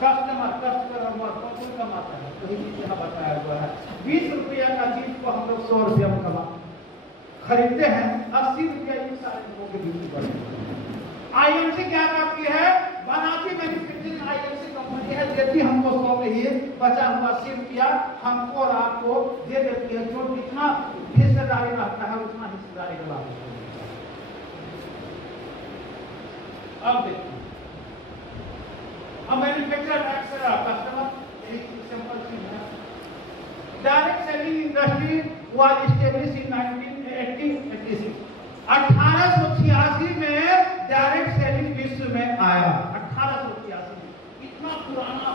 कस्टमर कौन कमाता है, वही चीज यहाँ बताया हुआ है। 20 रुपया का चीज को हम लोग 100 रुपया में खरीदते हैं, 80 रुपया इन सारे लोगों के बिक्री करते हैं। आईएमसी क्या करती है? बनाती मैन्युफैक्चरिंग आईएमसी कंपनी है, देती हमको 100 में ही, बचा हुआ 80 रुपया हमको और आपको दे देती है। जो जितना हिस्सेदारी रहता है उतना हिस्सेदारी दिला देती है। अब देखिए, अब मैन्युफैक्चरर डायरेक्ट सेलर कस्टमर, एक सिंपल चीज है। Direct selling industry was established in 1886। 1886 में डायरेक्ट सेलिंग विश्व में आया। 1886 में इतना पुराना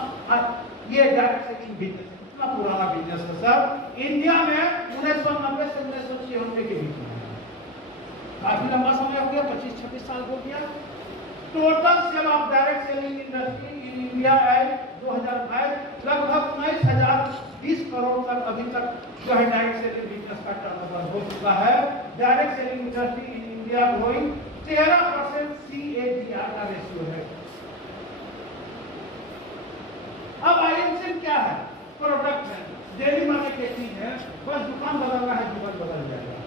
ये डायरेक्ट सेलिंग बिजनेस, इतना पुराना बिजनेस है सर। इंडिया में 1990 से 1996 के बीच में काफी लंबा समय हो गया, 25-26 साल हो गया। Total sale of direct selling industry in India at 2022 लगभग 19,020 करोड़ तक अभी तक जो है डायरेक्ट सेलिंग बिजनेस का टर्नओवर हो चुका है। Direct selling industry in India growing 13% CAGR का रेशियो है। अब आईएमसी क्या है? प्रोडक्ट है, डेली मार्केटिंग है, बस दुकान बदलना है, जीवन बदल जाएगा।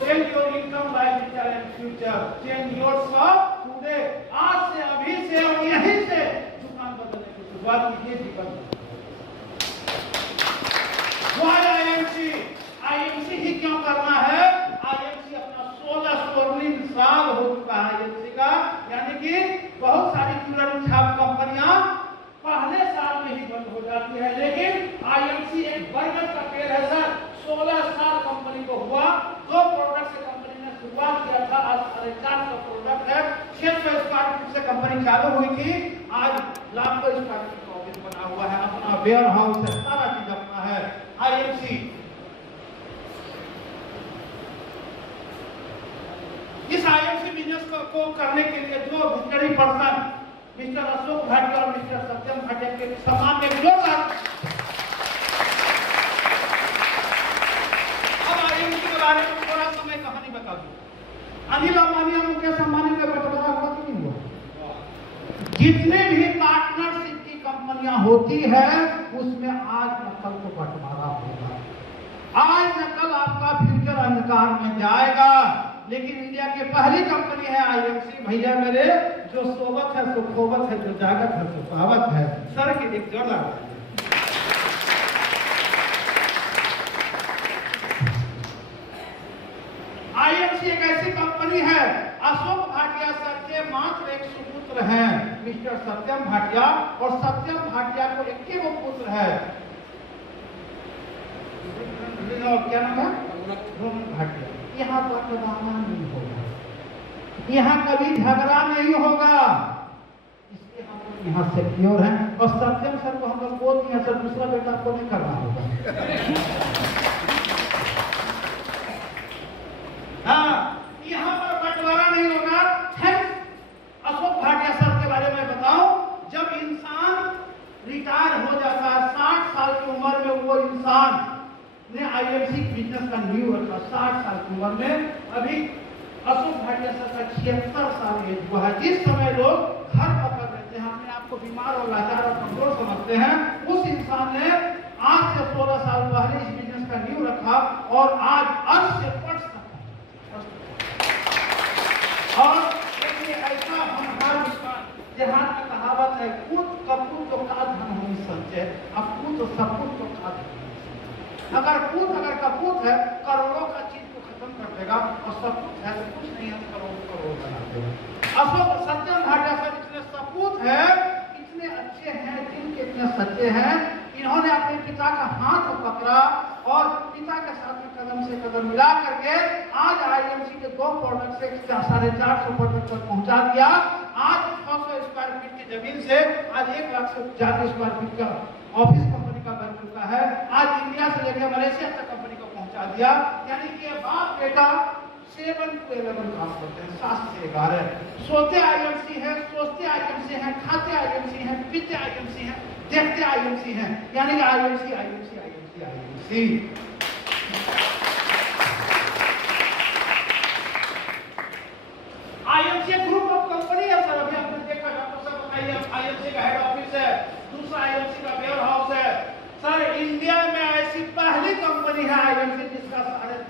Change your income, lifestyle and future. Change yourself today. आज से, अभी से और यहीं से दुकान बदलने की शुरुआत कीजिए, जीवन। Why IMC? IMC ही क्यों करना है? IMC अपना 16 स्वर्णिम साल हो चुका है IMC का, यानी कि बहुत सारी चूरन छाप कंपनियां पहले साल में ही बंद हो जाती है, लेकिन आईएमसी एक बरगद का पेड़ है सर। 16 साल कंपनी को हुआ, 2 प्रोडक्ट से कंपनी ने शुरुआत किया था, आज 450 प्रोडक्ट है। 600 स्क्वायर फीट से कंपनी चालू हुई थी, आज लाखों स्क्वायर फीट का ऑफिस बना हुआ है, अपना वेयर हाउस है, सारा चीज अपना है। आईएमसी इस आईएमसी बिजनेस को करने के लिए जो visionary person mister Ashok Bhatia और मिस्टर सत्यम भाटिया के सम्मान में जोरदार। अब आईएमसी के बारे में थोड़ा सा मैं कहानी बता दूं। अनिल अंबानी और मुकेश अंबानी का बंटवारा हुआ कि नहीं हुआ? जितने भी पार्टनरशिप की कंपनियां होती है उसमें आज नकल को बंटवारा होगा। आज नकल आपका फ्यूचर अंधकार में जाएगा, लेकिन इंडिया की पहली कंपनी है आईएमसी। भैया मेरे, जो सोबत है सो खोबत है, जो जागत है सो पावत है। सर के एक जोरदार आईएमसी एक ऐसी कंपनी है, अशोक भाटिया सर के मात्र एक सुपुत्र हैं, मिस्टर सत्यम भाटिया, और सत्यम भाटिया को एक ही वो पुत्र है, क्या नाम है? रोमन भाटिया। यहाँ पर ड्रामा नहीं होगा, यहाँ कभी झगड़ा नहीं होगा, इसलिए हम लोग यहाँ सिक्योर हैं। और सत्यम सर को हम लोग बोल दिए सर, दूसरा बेटा आपको नहीं करना होगा। हाँ, यहाँ पर बंटवारा नहीं होगा। अशोक भाटिया सर के बारे में बताऊं, जब इंसान रिटायर हो जाता है 60 साल की उम्र में, वो इंसान ने आईएमसी बिजनेस का न्यू रखा 60 साल की उम्र में। अभी अशोक भाटिया सर का 76 साल एज हुआ है। जिस समय लोग घर पकड़ रहते हैं, अपने आप को बीमार और लाचार और कमजोर समझते हैं, उस इंसान ने आज से 16 साल पहले इस बिजनेस का न्यू रखा और आज अर्श से पर्श तक। और देखिए ऐसा हमारा देहात में कहावत है, कूद कपूत तो का धन होनी संचय, अब कूद तो सपूत तो का धन। अगर कपूत है करोड़ों का चीज को खत्म कर देगा, और सपूत है तो कुछ नहीं, हम करोड़ बना देगा। अशोक सत्यम भाटिया सर इतने सपूत है, इतने अच्छे हैं, दिल के इतने सच्चे हैं, इन्होंने अपने पिता का हाथ पकड़ा और पिता के साथ में कदम से कदम मिला करके आज आईएमसी के 2 प्रोडक्ट से 450 प्रोडक्ट तक पहुंचा दिया। आज 600 स्क्वायर फीट की जमीन से आज 1 लाख से ज्यादा स्क्वायर फीट का ऑफिस कंपनी का बन चुका है। आज इंडिया से लेकर मलेशिया तक कंपनी को पहुंचा दिया। यानी कि बाप बेटा 7 to 11 काम करते हैं, 7 से 11। सोते आईएमसी है, सोचते आईएमसी है, खाते आईएमसी है, पीते आईएमसी है, देखते आईएमसी है, यानी कि IMC IMC IMC IMC. IMC group of company है सर। अभी आपने देखा, डॉक्टर साहब बताइए, आईएमसी का हेड ऑफिस है, दूसरा आईएमसी का वेयर हाउस है। सर इंडिया में ऐसी पहली कंपनी है आईएमसी जिसका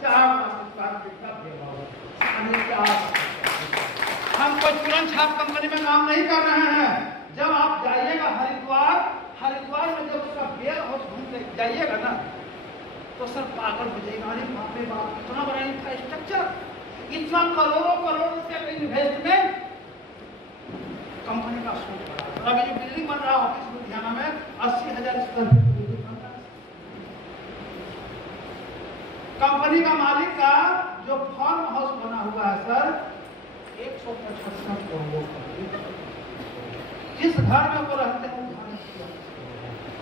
4.5 का वेयर हाउस है, 4.5। हम कोई तुरंत छाप कंपनी में काम नहीं कर रहे हैं। जब आप जाइएगा हरिद्वार में जब उसका वेयर हाउस घूम जाइएगा ना, तो सर पागल हो जाएगा। अरे बाप रे बाप, इतना बड़ा इंफ्रास्ट्रक्चर, इतना करोड़ों रुपए का इन्वेस्टमेंट, कंपनी का सोच बड़ा। अभी जो बिल्डिंग बन रहा है ऑफिस लुधियाना में, 80,000 स्क्वायर फीट बिल्डिंग बन रहा है। कंपनी का मालिक का जो फार्म हाउस बना हुआ है सर, 175 करोड़ का। जिस घर में वो रहते हैं वो घर,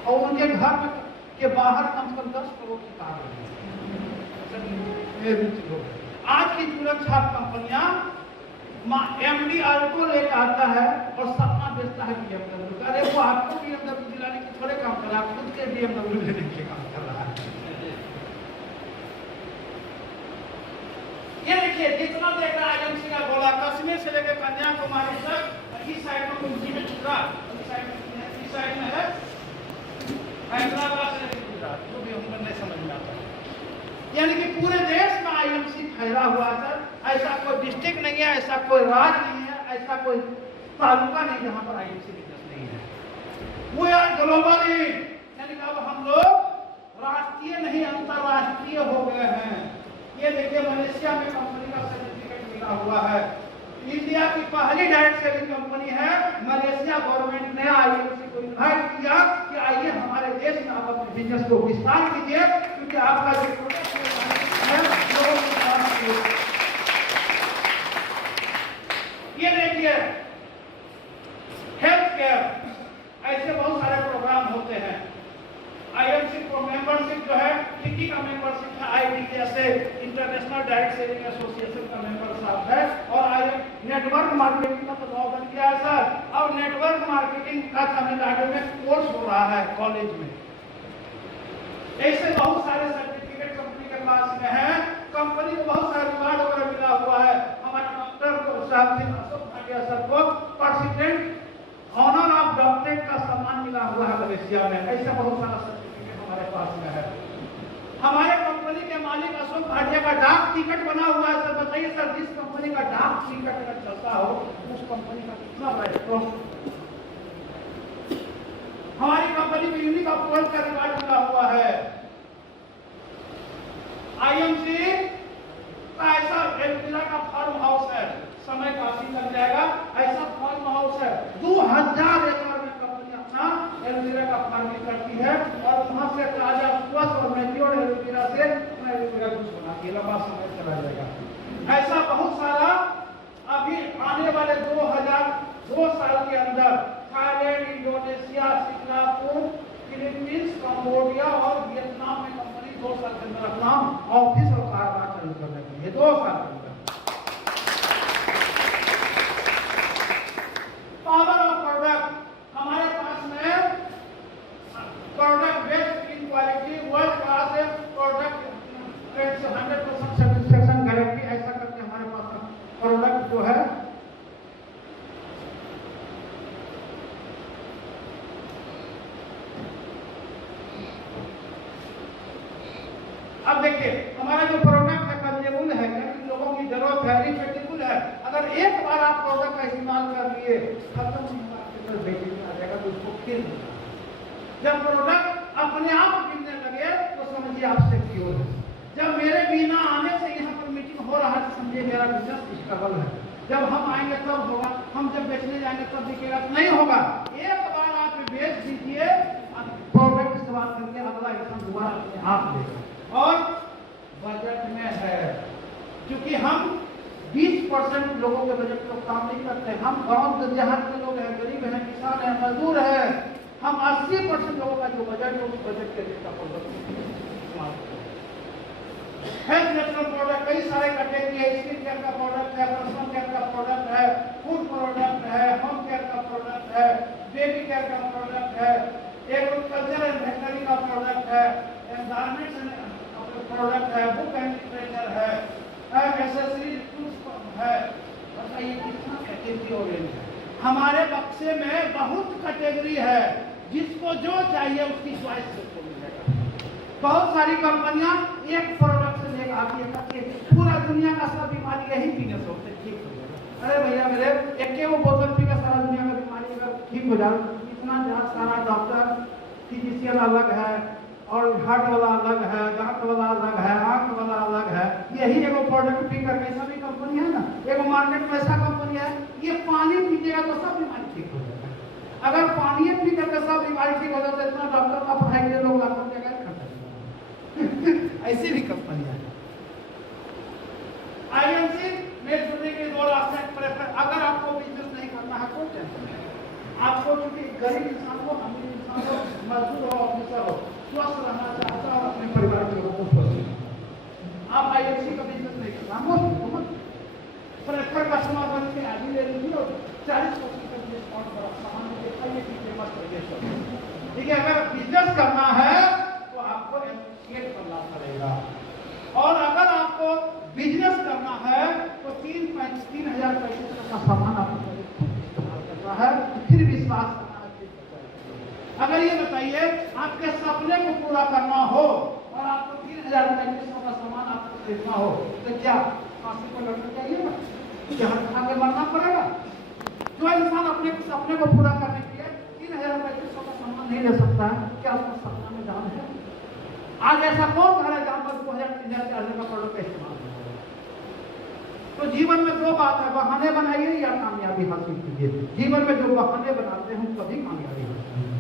और उनके घर में के बाहर कम से कम 10 करोड़ की कार है। आज की तुरंत छाप कंपनियां एमडी ऑल्टो लेकर आता है और सपना बेचता है BMW। अरे वो आपको BMW दिलाने की थोड़े काम कर रहा है, खुद के BMW लेने के काम कर रहा है। ये देखिए, जितना देख रहा है आईएमसी का गोला, कश्मीर से लेकर कन्याकुमारी तक, इस साइड में कुछ है गुजरात, इस साइड में है हैदराबाद से लेकर गुजरात, जो भी हमको नहीं समझ में आता। यानी कि पूरे देश में आईएमसी फैला हुआ है सर। ऐसा कोई डिस्ट्रिक्ट नहीं है, ऐसा कोई राज्य नहीं है, ऐसा कोई तालुका नहीं जहां पर आईएमसी बिजनेस नहीं है। वो यार ग्लोबली, यानी कि अब हम लोग राष्ट्रीय नहीं अंतरराष्ट्रीय हो गए हैं। ये देखिए, मलेशिया में कंपनी का सर्टिफिकेट मिला हुआ है। इंडिया की पहली डायरेक्ट सेलिंग कंपनी है। मलेशिया गवर्नमेंट ने आईएमसी को इन्वाइट किया कि आइए हमारे देश में आप अपने बिजनेस को विस्तार कीजिए, क्योंकि आपका जो प्रोडक्ट है लोगों को ये देखिए, हेल्थ केयर, ऐसे बहुत सारे प्रोग्राम होते हैं। आईएमसी को मेंबरशिप जो है, फिक्की का मेंबरशिप है, आईडी जैसे इंटरनेशनल डायरेक्ट सेलिंग एसोसिएशन का मेंबरशिप है, और आई नेटवर्क मार्केटिंग का तो लॉ बन गया है सर। और नेटवर्क मार्केटिंग का तमिलनाडु में कोर्स हो रहा है कॉलेज में। ऐसे बहुत सारे सर्टिफिकेट कंपनी के पास में है। कंपनी को बहुत सारे रिवार्ड वगैरह मिला हुआ है। हमारे डॉक्टर साहब थे, अशोक भाटिया सर को प्रेसिडेंट ऑनर ऑफ डॉक्टरेट का सम्मान मिला हुआ है मलेशिया में। ऐसा बहुत सारा सर्टिफिकेट हमारे पास में है। हमारे कंपनी के मालिक अशोक भाटिया का डाक टिकट बना हुआ है सर। बताइए सर, जिस कंपनी का डाक टिकट अगर चलता हो, उस कंपनी का कितना बड़ा हमारी कंपनी में यूनिक अप्रूवल का रिवार्ड मिला हुआ है। आईएमसी का ऐसा एलपीरा का फार्म हाउस है, समय काफी लग जाएगा। ऐसा फार्म हाउस है, 2000 एकड़ में कंपनी अपना एलपीरा का फार्मिंग करती है, और वहां से ताजा स्वस्थ और मैच्योर एलपीरा से एलपीरा जूस बनाती है, लंबा समय चला जाएगा। ऐसा बहुत सारा अभी आने वाले 2 साल के अंदर Thailand, Indonesia, Singapore, Philippines, Cambodia और वियतनाम में कंपनी 2 साल के अंदर अपना ऑफिस और कारोबार चालू कर रही है। 2 साल के अंदर। पावर ऑफ प्रोडक्ट, हमारे पास में product based in quality, world class product, 100% satisfaction guarantee, ऐसा करके हमारे पास प्रोडक्ट जो है। अब देखिए, हमारा जो प्रोडक्ट है कंज्यूमेबल है, यानी लोगों की जरूरत है, रिपीटेबल है। अगर एक बार आप प्रोडक्ट का इस्तेमाल कर लिए, खत्म नहीं बेचने आ जाएगा, तो उसको फिर जब प्रोडक्ट अपने आप गिरने लगे तो समझिए आप सिक्योर है। जब मेरे बिना आने से यहाँ पर मीटिंग हो रहा है, तो समझिए मेरा बिजनेस स्टेबल है। जब हम आएंगे तब होगा, हम जब बेचने जाएंगे तब दिखेगा, तो नहीं होगा। एक बार आप बेच दीजिए, प्रोडक्ट इस्तेमाल करके अगला एकदम दोबारा अपने आप देगा। और बजट में है, क्योंकि हम 20% लोगों के बजट पर काम नहीं करते। हम गांव देहात के लोग हैं, गरीब हैं, किसान हैं, मजदूर हैं। हम 80% लोगों का जो बजट है, उस बजट के लिए प्रोडक्ट इस्तेमाल करते हैं। हेल्थ नेचुरल प्रोडक्ट कई सारे कैटेगरी देखेंगे स्किन केयर का प्रोडक्ट है, पर्सनल केयर का प्रोडक्ट है, फूड प्रोडक्ट है, होम केयर का प्रोडक्ट है, बेबी केयर का प्रोडक्ट है, एग्रीकल्चर एंड वेटनरी का प्रोडक्ट है, एनवायरमेंट प्रोडक्ट है, बुक एंड लिटरेचर है, एसेसरीज टूल्स है। बताइए कितना कैटेगरी ओरिएंटेड है। हमारे बक्से में बहुत कैटेगरी है, जिसको जो चाहिए उसकी च्वाइस से मिलेगा। बहुत सारी कंपनियां एक प्रोडक्ट से लेकर आती है, पूरा दुनिया का सब बीमारी यही पीने से होते ठीक हो जाएगा। अरे भैया मेरे एक वो बोतल पी के सारा दुनिया का बीमारी अगर ठीक हो जाए, इतना सारा डॉक्टर फिजिशियन अलग है, और हार्ट वाला अलग है, दांत वाला अलग है, आंख वाला अलग है। यही एगो प्रोडक्ट पी कर कैसा भी कंपनी है ना, एगो मार्केट में ऐसा कंपनी है, ये पानी पीजिएगा तो सब बीमारी ठीक हो जाएगा। अगर पानी पी करके सब बीमारी ठीक हो जाता है, इतना डॉक्टर का पढ़ाई के लोग लाखों जगह खर्च ऐसी भी कंपनी है। आईएमसी में जुड़ने के दो रास्ते प्रेफर। अगर आपको बिजनेस नहीं करना है कोई टेंशन नहीं, आपको चूंकि गरीब इंसान हो, अमीर इंसान हो, मजदूर हो, ऑफिसर हो, स्वस्थ रहना चाहता है और अपने परिवार के लोगों को स्वस्थ, आप आईएमसी का बिजनेस नहीं करना हो, प्रेफर कस्टमर बन के आगे ले लीजिए और 40% का डिस्काउंट पर सामान दिखाइए कि फेमस रहिए। ठीक है, अगर बिजनेस करना है तो आपको एसोसिएट करना पड़ेगा, और अगर आपको बिजनेस करना है तो 3,000 पैसे का सामान आपको इस्तेमाल करना है, फिर विश्वास करना है। अगर ये बताइए आपके सपने को पूरा करना हो और आपको 3,000 का सामान आपको खरीदना हो, तो क्या फांसी पर लड़ना चाहिए ना, जहर खा के मरना पड़ेगा? जो इंसान अपने सपने को पूरा करने के लिए 3,000 का सामान नहीं ले सकता है, क्या उसका सपना में जान है? आज ऐसा कौन घर है जहां पर 2,000-3,000 का प्रोडक्ट इस्तेमाल? तो जीवन में दो बात है, बहाने बनाइए या कामयाबी हासिल कीजिए। जीवन में जो बहाने बनाते हैं कभी कामयाबी हासिल नहीं।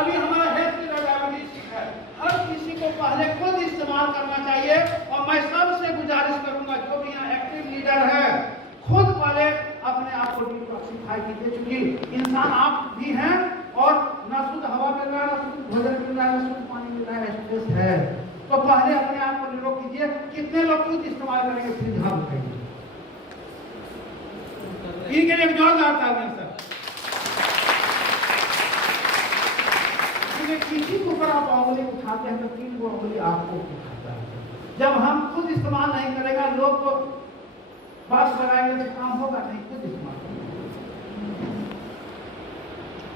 अभी हमारा हेल्थ केयर डायबिटीज है, हर किसी को पहले खुद इस्तेमाल करना चाहिए, और मैं सबसे गुजारिश करूंगा जो भी यहाँ एक्टिव लीडर है, खुद पहले अपने आप को डिटॉक्सिफाई कीजिए, क्योंकि इंसान आप भी हैं और न शुद्ध हवा मिल रहा है, न शुद्ध भोजन मिल रहा है, न शुद्ध पानी मिल रहा है, स्ट्रेस है। तो पहले अपने आप को निरोग कीजिए। कितने लोग खुद इस्तेमाल करेंगे फिर ध्यान रखेंगे। इनके लिए जोरदार तालियां सर। किसी को ऊपर आप उंगली उठाते हैं तो 3 गो उंगली आपको उठाता है। जब हम खुद इस्तेमाल नहीं करेगा, लोग को पास लगाएंगे तो काम होगा नहीं, खुद इस्तेमाल करेंगे।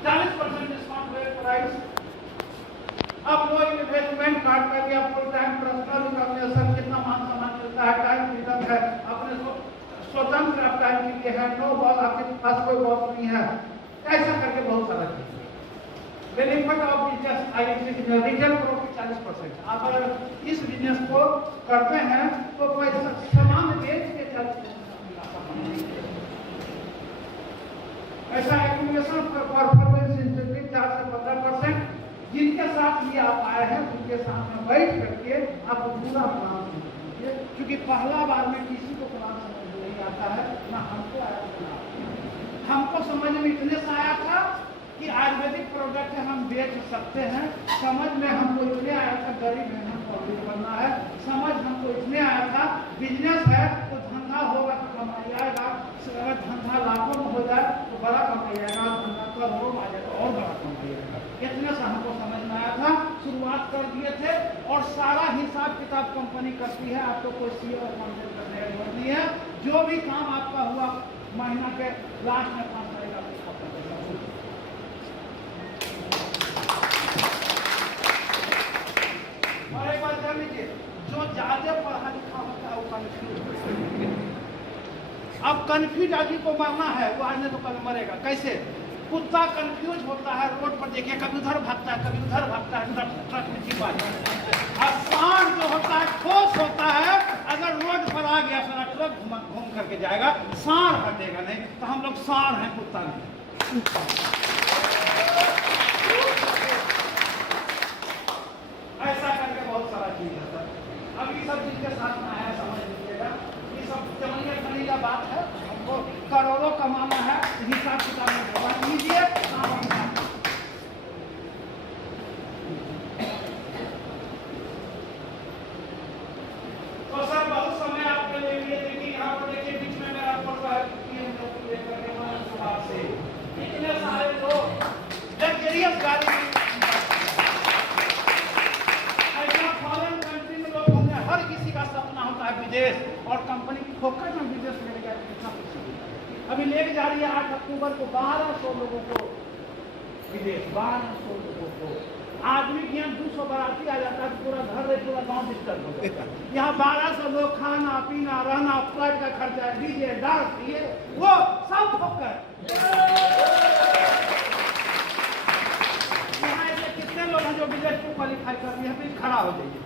40% डिस्काउंट रेट प्राइस। अब वो इन्वेस्टमेंट काट करके आप फुल टाइम पर्सनल ऑर्गेनाइजेशन कितना मान सम्मान मिलता है, टाइम फ्रीडम है, अपने स्वतंत्र आप टाइम के लिए है, नो बॉस, आपके पास कोई बॉस नहीं है, ऐसा करके बहुत सारा चीज। Benefit of business IMC retail profit 40%। आप अगर इस बिजनेस को करते हैं तो पैसा सामान बेच के 40% ऐसा एक्यूमुलेशन परफॉर्मेंस इंसेंटिव 4 से 15%। जिनके साथ ये आप आए हैं उनके साथ में बैठ करके आप पूरा प्लान समझिए, क्योंकि पहला बार में किसी को प्लान समझ नहीं आता है, ना हमको आया। हमको समझ में इतने से आया था कि आयुर्वेदिक प्रोडक्ट हम बेच सकते हैं, समझ में हमको इतने आया था गरीब है पब्लिक बनना है, समझ हमको इतने आया था बिजनेस है तो धंधा होगा तो कमाई आएगा, अगर धंधा लाखों में हो जाए तो बड़ा कमाई आएगा, धंधा करोड़ों में आ जाएगा और बड़ा कमाई आएगा। इतने से हमको समझ में आया था, शुरुआत कर दिए थे, और सारा हिसाब किताब कंपनी करती है, आपको कोई सीए और कंप्लेन करने की जरूरत नहीं है। जो भी काम आपका हुआ महीना के लास्ट में काम करेगा। और एक बात जान लीजिए, जो ज्यादा पढ़ा लिखा होता है वो कंफ्यूज। अब कंफ्यूज आदमी को मरना है, वो आज नहीं तो कल मरेगा। कैसे? कुत्ता कंफ्यूज होता है, रोड पर देखिए कभी उधर भागता है, कभी उधर भागता है, ट्रक में छिपा है। और सांड जो होता है ठोस होता है, अगर रोड पर आ गया सारा ट्रक घूम करके जाएगा, सांड हटेगा नहीं। तो हम लोग सांड हैं, कुत्ता नहीं। ऐसा करके बहुत सारा चीज है सर। अब ये सब चीज के साथ में आया, समझ लीजिएगा, ये सब चमनिया खरीदा बात है, हमको करोड़ों कमाना है, हिसाब किताब में जमा कीजिए। इतने सारे लोग लग्जरियस गाड़ी, ऐसा फॉरेन कंट्री में लोग घूमने, हर किसी का सपना होता है विदेश, और कंपनी फोकस में विदेश ले गया। अभी लेके जा रही है 8 अक्टूबर को 1200 लोगों को विदेश, 1200 लोगों को। आदमी के यहाँ 200 बाराती आ जाता है, पूरा घर में पूरा गांव डिस्टर्ब हो जाता है। यहाँ 1200 लोग, खाना पीना रहना, फ्लाइट का खर्चा, डीजे डांस, ये वो सब फोकस। यहाँ ऐसे कितने लोग हैं जो विदेश को क्वालिफाई कर रहे हैं, फिर खड़ा हो जाइए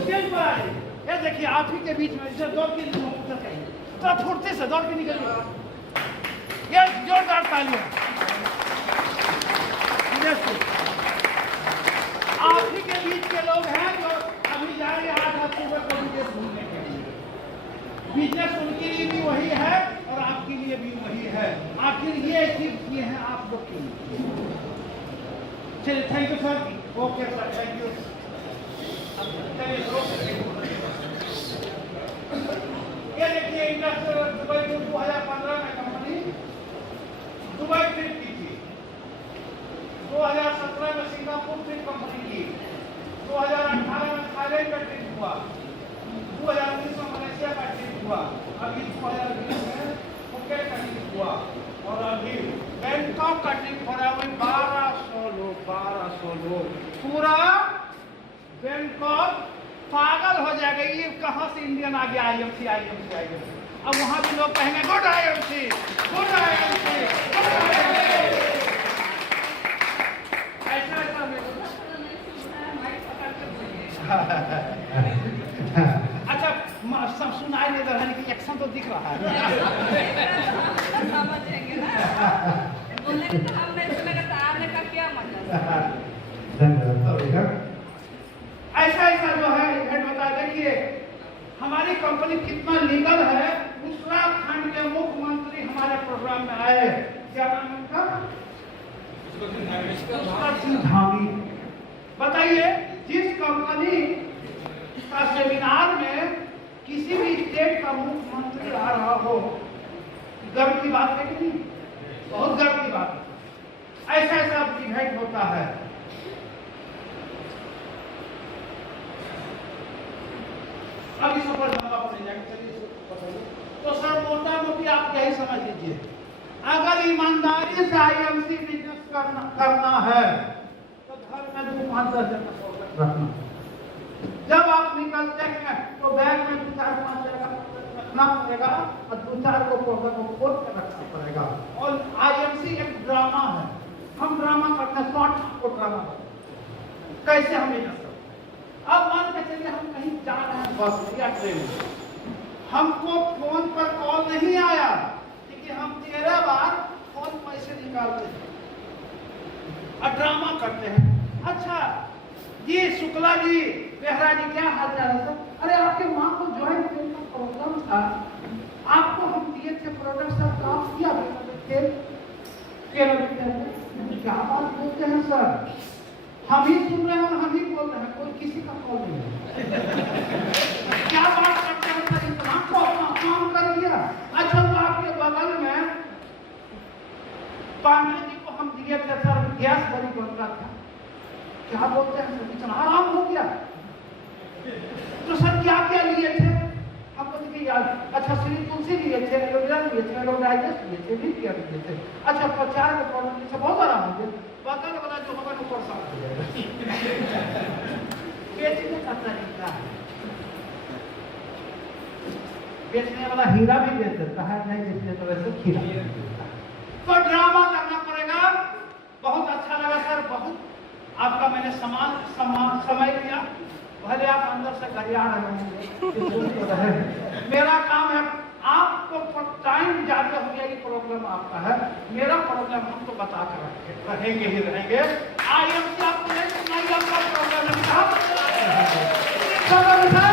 स्टेज पर आए। ये देखिए आप ही के बीच में इसे दौड़ के चाहिए, तो फुर्ती से दौड़ के निकलिए। ये जोरदार तालियां आप ही के बीच के लोग हैं जो अभी जा रहे हैं 8 अक्टूबर को विदेश घूमने के लिए। बिजनेस उनके लिए भी वही है और आपके लिए भी वही है। आखिर ये अचीव किए हैं आप लोग के लिए। चलिए thank you sir. Okay sir, thank you. ये देखिए इंडस्ट्रियल दुबई को 2015 में कंपनी दुबई ट्रिप की थी, 2017 में सिंगापुर ट्रिप कंपनी की, 2018 में थाईलैंड का ट्रिप हुआ, 2019 में मलेशिया का ट्रिप हुआ, अभी 2020 में फुकेट का ट्रिप हुआ, और अभी बैंकॉक का ट्रिप हो रहा है। 1200 लोग पूरा बैंकॉक पागल हो जाएगा। ये कहाँ से इंडियन आ गया, IMC। अब वहाँ भी लोग कहेंगे good IMC, good IMC, good IMC। ऐसा अच्छा सब सुनाई नहीं दे रहा, लेकिन एक्शन तो दिख रहा है। समझेंगे ना, बोलने तो हम नहीं सुनेगा, तो आपने का क्या मतलब। ऐसा जो है इवेंट बता। देखिए हमारी कंपनी कितना लीगल है। उत्तराखंड के मुख्यमंत्री हमारे प्रोग्राम में आए, क्या नाम है उनका? पुष्कर सिंह धामी। बताइए, जिस कंपनी का सेमिनार में किसी भी स्टेट का मुख्यमंत्री आ रहा हो, गर्व की बात है कि नहीं? बहुत गर्व की बात है। ऐसा इवेंट होता है। अभी सफर लंबा पड़ जाएगा, चलिए बताइए। तो सर मोटा मोटी आप यही समझ लीजिए, अगर ईमानदारी से IMC बिजनेस करना है तो घर में 2-5-10 जगह रखना। जब आप निकलते हैं तो बैग में 2-4-5 जगह रखना पड़ेगा और 2-4 को प्रोग्राम को खोल कर रखना पड़ेगा। और IMC एक ड्रामा है, हम ड्रामा करते हैं, शॉर्ट को ड्रामा कैसे हमें न। अब मान के चलिए हम कहीं जा रहे हैं बस या ट्रेन में, हमको फोन पर कॉल नहीं आया, क्योंकि हम 13 बार फोन पैसे निकालते हैं और ड्रामा करते हैं। अच्छा जी शुक्ला जी, बेहरा जी, क्या हाल चाल है सर? अरे आपके माँ को ज्वाइंट पेन का प्रॉब्लम था, आपको हम दिए थे प्रोडक्ट, सब काम किया थे। क्या बात बोलते हैं सर? हम ही सुन रहे हैं और हम ही बोल रहे हैं, कोई किसी का कॉल नहीं है। क्या बात करते हैं सर? इतना को अपना काम कर दिया। अच्छा तो आपके बगल में पांडे जी को हम दिए थे सर, गैस बड़ी बन रहा था, क्या बोलते हैं सर, इतना आराम हो गया। तो सर क्या क्या लिए थे? हमको देखिए याद। अच्छा श्री तुलसी लिए थे, एलोवेरा लिए थे, एलोडाइजेस्ट लिए थे, भी क्या लिए थे। अच्छा प्रचार के प्रॉब्लम से बहुत आराम हो गया। बगल वाला जो होगा ऊपर साफ हो जाएगा। बेचने का तरीका है, बेचने वाला हीरा भी बेच देता है, नहीं बेचने तो वैसे खीरा। तो ड्रामा करना पड़ेगा। बहुत अच्छा लगा सर, बहुत आपका मैंने समय लिया। भले आप अंदर से गरिया रहे हैं, मेरा काम है आपको टाइम ज्यादा हो गया, ये प्रॉब्लम आपका है, मेरा प्रॉब्लम हम तो बता कर रहेंगे ही रहेंगे। IMC आपको नहीं सुनाई, आपका प्रॉब्लम है।